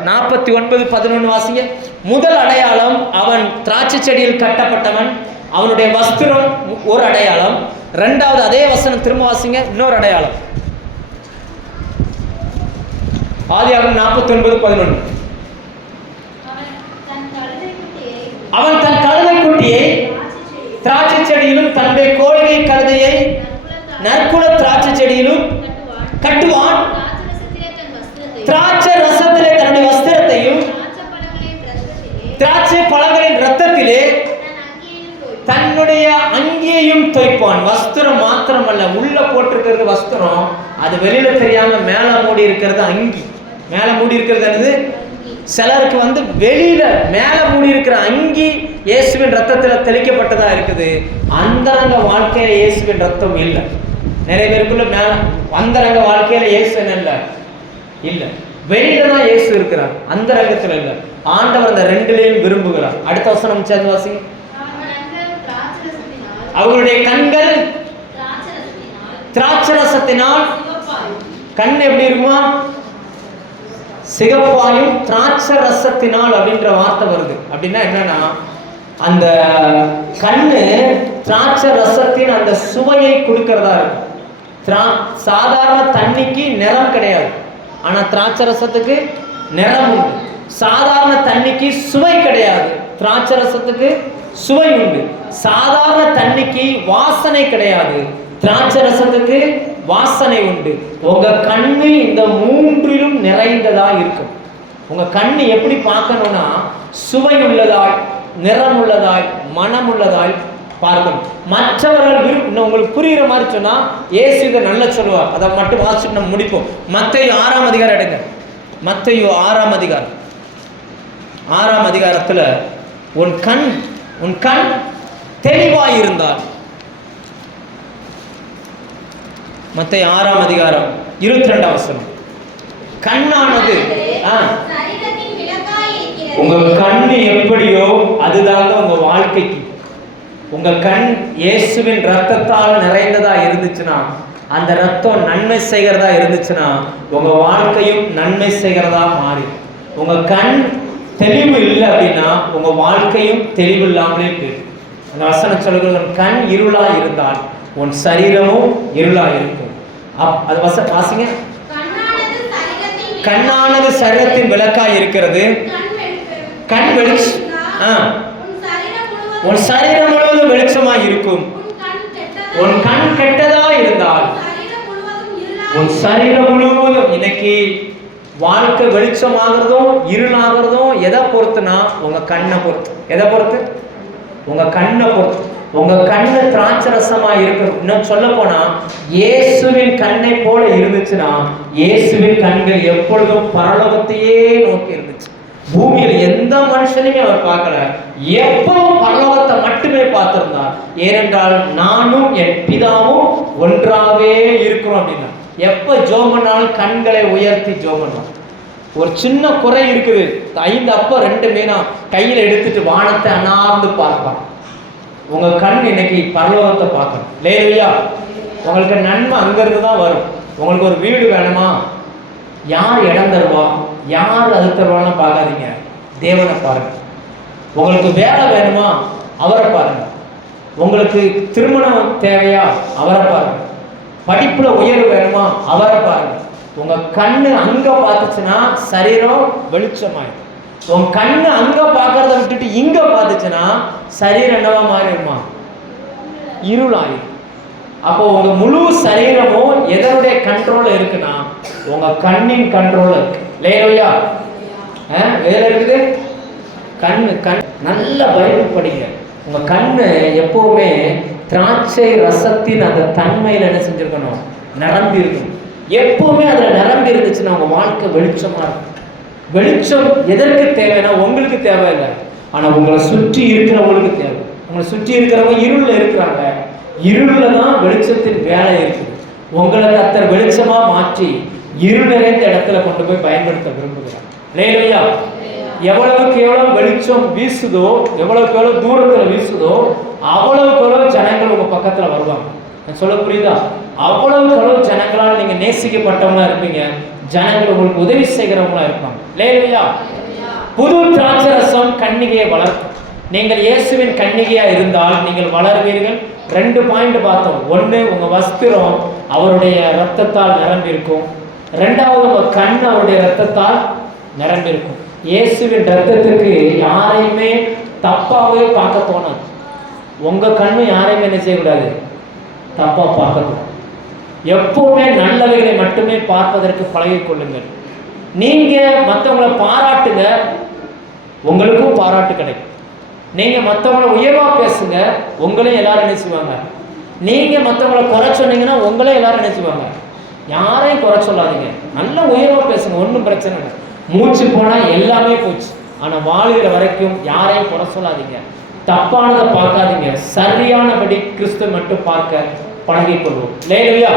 49:11 வாசிங்க. முதல் அடையாளம் அவன் திராட்சை செடியில் கட்டப்பட்டவன். அவனுடைய வஸ்திரம் ஒரு அடையாளம். 2வது அதே வசனம் திரும்ப வாசிங்க, இன்னொரு அடையாளம். ஆதியாகமம் 49:11. அவன் தன் கழுதை குட்டியை திராட்சை செடியிலும் தன்னுடைய கோழிகை கழுதையை நற்குல திராட்சை செடியிலும் கட்டுவான். திராட்சை ரசத்திலே தன்னுடைய வஸ்திரத்தையும் திராட்சை பழங்களின் ரத்தத்திலே தன்னுடைய அங்கியையும் தோய்ப்பான். வஸ்திரம் மாத்திரமல்ல, உள்ள போட்டிருக்கிறது வஸ்திரம், அது வெளியில தெரியாம மேல மூடி இருக்கிறது அங்கி. மேல மூடி இருக்கிறது சிலருக்கு வெளியில மேல மூடி இருக்கிற அங்கி இயேசுவின் ரத்தத்துல தெளிக்கப்பட்டதா இருக்குது. அந்தரங்க வாழ்க்கையில இயேசுவின் ரத்தம் இல்லை. நிறைய பேருக்குள்ள மேல அந்தரங்க வாழ்க்கையில இயேசு இல்ல, வெளியில தான் இயேசு இருக்கிறார், அந்தரங்கத்துல இல்ல. ஆண்டவர் அந்த ரெண்டுலையும் விரும்புகிறார். அடுத்த வசனம் சேர்ந்து வாசிங்க. அவர்களுடைய கண்கள் திராட்சரசத்தினால், கண் எப்படி இருக்குமா, சிகப்பாயும் திராட்சை ரசத்தினால் அப்படின்ற வார்த்தை வருது. அப்படின்னா என்னன்னா, அந்த கண்ணு திராட்சை ரசத்தின் அந்த சுவையை கொடுக்கிறதா இருக்கும். சாதாரண தண்ணிக்கு நிறம் கிடையாது, ஆனா திராட்சை ரசத்துக்கு நிறம் உண்டு. சாதாரண தண்ணிக்கு சுவை கிடையாது, திராட்சை ரசத்துக்கு சுவை உண்டு. சாதாரண தண்ணிக்கு வாசனை கிடையாது, திராட்சை ரசத்துக்கு வாசனை உண்டு. உங்க கண்ணு இந்த மூன்றிலும் நிறைந்ததா இருக்கும். உங்க கண்ணு எப்படி பார்க்கணும்னா, சுவை உள்ளதாய், நிறம் உள்ளதாய், மனம் உள்ளதாய் பார்க்கணும். மற்றவர்கள் உங்களுக்கு புரியுற மாதிரி சொன்னா இயேசு இதை நல்லா சொல்லுவார். அதை மட்டும் வாசிச்சுட்டு நம்ம முடிப்போம். மத்தேயு 6ஆம் அதிகாரம் எடுங்க. மத்தேயு 6ஆம் அதிகாரம். 6ஆம் அதிகாரத்துல உன் கண் தெளிவாய் இருந்தால், மத்தேயு 6ஆம் அதிகாரம் 22ஆம் வசனம். கண்ணானது உங்க கண்ணு எப்படியோ அதுதாங்க உங்க வாழ்க்கைக்கு. உங்க கண் இயேசுவின் ரத்தத்தால் நிறைந்ததா இருந்துச்சுன்னா, அந்த ரத்தம் நன்மை செய்கிறதா இருந்துச்சுன்னா, உங்க வாழ்க்கையும் நன்மை செய்கிறதா மாறி. உங்க கண் தெளிவு இல்லை அப்படின்னா உங்க வாழ்க்கையும் தெளிவு இல்லாமலே போயிடும். அந்த வசனம் சொல்லுகிறது, உன் கண் இருளா இருந்தால் உன் சரீரமும் இருளா இருக்கும். அது வாசிங்க. கண்ணானது சரீரத்தின் விளக்காய் இருக்கிறது. கண் வெளிச்சம், உன் சரீரம் முழுவதும் வெளிச்சமாய் இருக்கும். உன் கண் கெட்டதா இருந்தால் உன் சரீரம் முழுவதும். இன்னைக்கு வாழ்க்கை வெளிச்சமாகிறதும் இருளாகிறதும் எதை பொறுத்துனா உங்க கண்ணை பொறுத்து. எதை பொறுத்து? உங்க கண்ணை பொறுத்து. உங்க கண்ணு திராட்சரசமா இருக்கணும். இன்னும் சொல்ல போனா, இயேசுவின் கண்ணை போல இருந்துச்சுன்னா, இயேசுவின் கண்கள் எப்பொழுதும் பரலோகத்தையே நோக்கி இருந்துச்சு. பூமியில் எந்த மனுஷனையும் அவர் பார்க்கல, எப்பவும் பரலோகத்தை மட்டுமே பார்த்திருந்தார். ஏனென்றால் நானும் என் பிதாவும் ஒன்றாவே இருக்கிறோம் அப்படின்னா. எப்ப ஜெபம் பண்ணாலும் கண்களை உயர்த்தி ஜெபம் பண்ணலாம். ஒரு சின்ன குறை இருக்குது, 5 அப்பம் 2 மீனா கையில எடுத்துட்டு வானத்தை அண்ணார்ந்து பார்ப்பான். உங்க கண் இன்னைக்கு பரலோகத்தை பார்க்கணும். லேலுயா, உங்களுக்கு நன்மை அங்கிருந்து தான் வரும். உங்களுக்கு ஒரு வீடு வேணுமா, யார் இடம் தருவா, யார் அது தருவான்னு பார்க்காதீங்க, தேவனை பாருங்க. உங்களுக்கு வேலை வேணுமா, அவரை பாருங்க. உங்களுக்கு திருமணம் தேவையா, அவரை பாருங்க. படிப்புல உயர்வு வேணுமா, அவரை பாருங்க. உங்க கண்ணு அங்க பார்த்துச்சுன்னா சரீரம் வெளிச்சமாயிடும். உங்க கண்ணு அங்க பார்க்கறத விட்டுட்டு இங்க பார்த்துச்சுன்னா சரீரம் என்னவா மாறிடுமா, இருளாயிடும். அப்போ உங்க முழு சரீரமும் எதனுடைய கண்ட்ரோல் இருக்குன்னா உங்க கண்ணின் கண்ட்ரோல் இருக்கு. லேலோயா, வேலை இருக்குது. கண் நல்ல பைபிள் படிங்க. உங்க கண்ணு எப்பவுமே திராட்சை ரசத்தின் அந்த தன்மையில என்ன செஞ்சிருக்கணும், நிரம்பி இருக்கணும். எப்பவுமே அதுல நிரம்பி இருந்துச்சுன்னா உங்க வாழ்க்கை வெளிச்சமா இருக்கும். வெளிச்சம் எதற்கு தேவைன்னா உங்களுக்கு தேவையில்லை, ஆனா உங்களை சுற்றி இருக்கிறவங்களுக்கு தேவை. உங்களை சுற்றி இருக்கிறவங்க இருள்ல இருக்கிறாங்க, இருள்ல தான் வெளிச்சத்தின் வேலை இருக்குது. உங்களை கர்த்தர் வெளிச்சமா மாற்றி இருள் நிறைந்த இடத்துல கொண்டு போய் பயன்படுத்த விரும்புகிறார். லேலோயா, எவ்வளவுக்கு எவ்வளவு வெளிச்சம் வீசுதோ, எவ்வளவுக்கு எவ்வளவு தூரத்துல வீசுதோ, அவ்வளவுக்கு எவ்வளவு ஜனங்கள் உங்க பக்கத்துல வருவாங்க. சொல்ல புரியுதா? அவ்வளவுக்கு எவ்வளவு ஜனங்களால் நீங்க நேசிக்கப்பட்டவங்களா இருப்பீங்க, ஜனங்கள் உங்களுக்கு உதவி செய்கிறவங்களா இருப்பாங்க. லேலோயா, புது திராட்சை ரசம் கன்னிகையை வளர்க்கும். நீங்கள் இயேசுவின் கன்னிகையா இருந்தால் நீங்கள் வளருவீர்கள். 2 பாயிண்ட் பார்த்தோம். 1, உங்க வஸ்திரம் அவருடைய ரத்தத்தால் நிரம்பி இருக்கும். 2வது, உங்க கண் அவருடைய ரத்தத்தால் நிரம்பி இருக்கும். இயேசுவின் ரத்தத்துக்கு யாரையுமே தப்பாவே பார்க்க தோணாது. உங்க கண்ணு யாரையுமே என்ன செய்யக்கூடாது, தப்பா பார்க்கக்கூடாது. எப்பவுமே நல்லவைகளை மட்டுமே பார்ப்பதற்கு பழகிக் கொள்ளுங்கள். நீங்க மற்றவங்களை பாராட்டுங்க, உங்களுக்கும் பாராட்டு கிடைக்கும். நீங்க மற்றவங்களை உயர்வா பேசுங்க, உங்களையும் எல்லாரும் என்ன செய்வாங்க. நீங்க மற்றவங்களை குறை சொன்னீங்கன்னா உங்களையும் எல்லாரும் என்ன செய்வாங்க. யாரையும் குறை சொல்லாதீங்க, நல்ல உயர்வா பேசுங்க, ஒன்றும் பிரச்சனை இல்லை. மூச்சு போனா எல்லாமே போச்சு, ஆனா வாழ்கிற வரைக்கும் யாரையும் குறை சொல்லாதீங்க, தப்பானதை பார்க்காதீங்க, சரியானபடி கிறிஸ்துவ மட்டும் பார்க்க பழகிக் கொள்வோம். லேலூயா.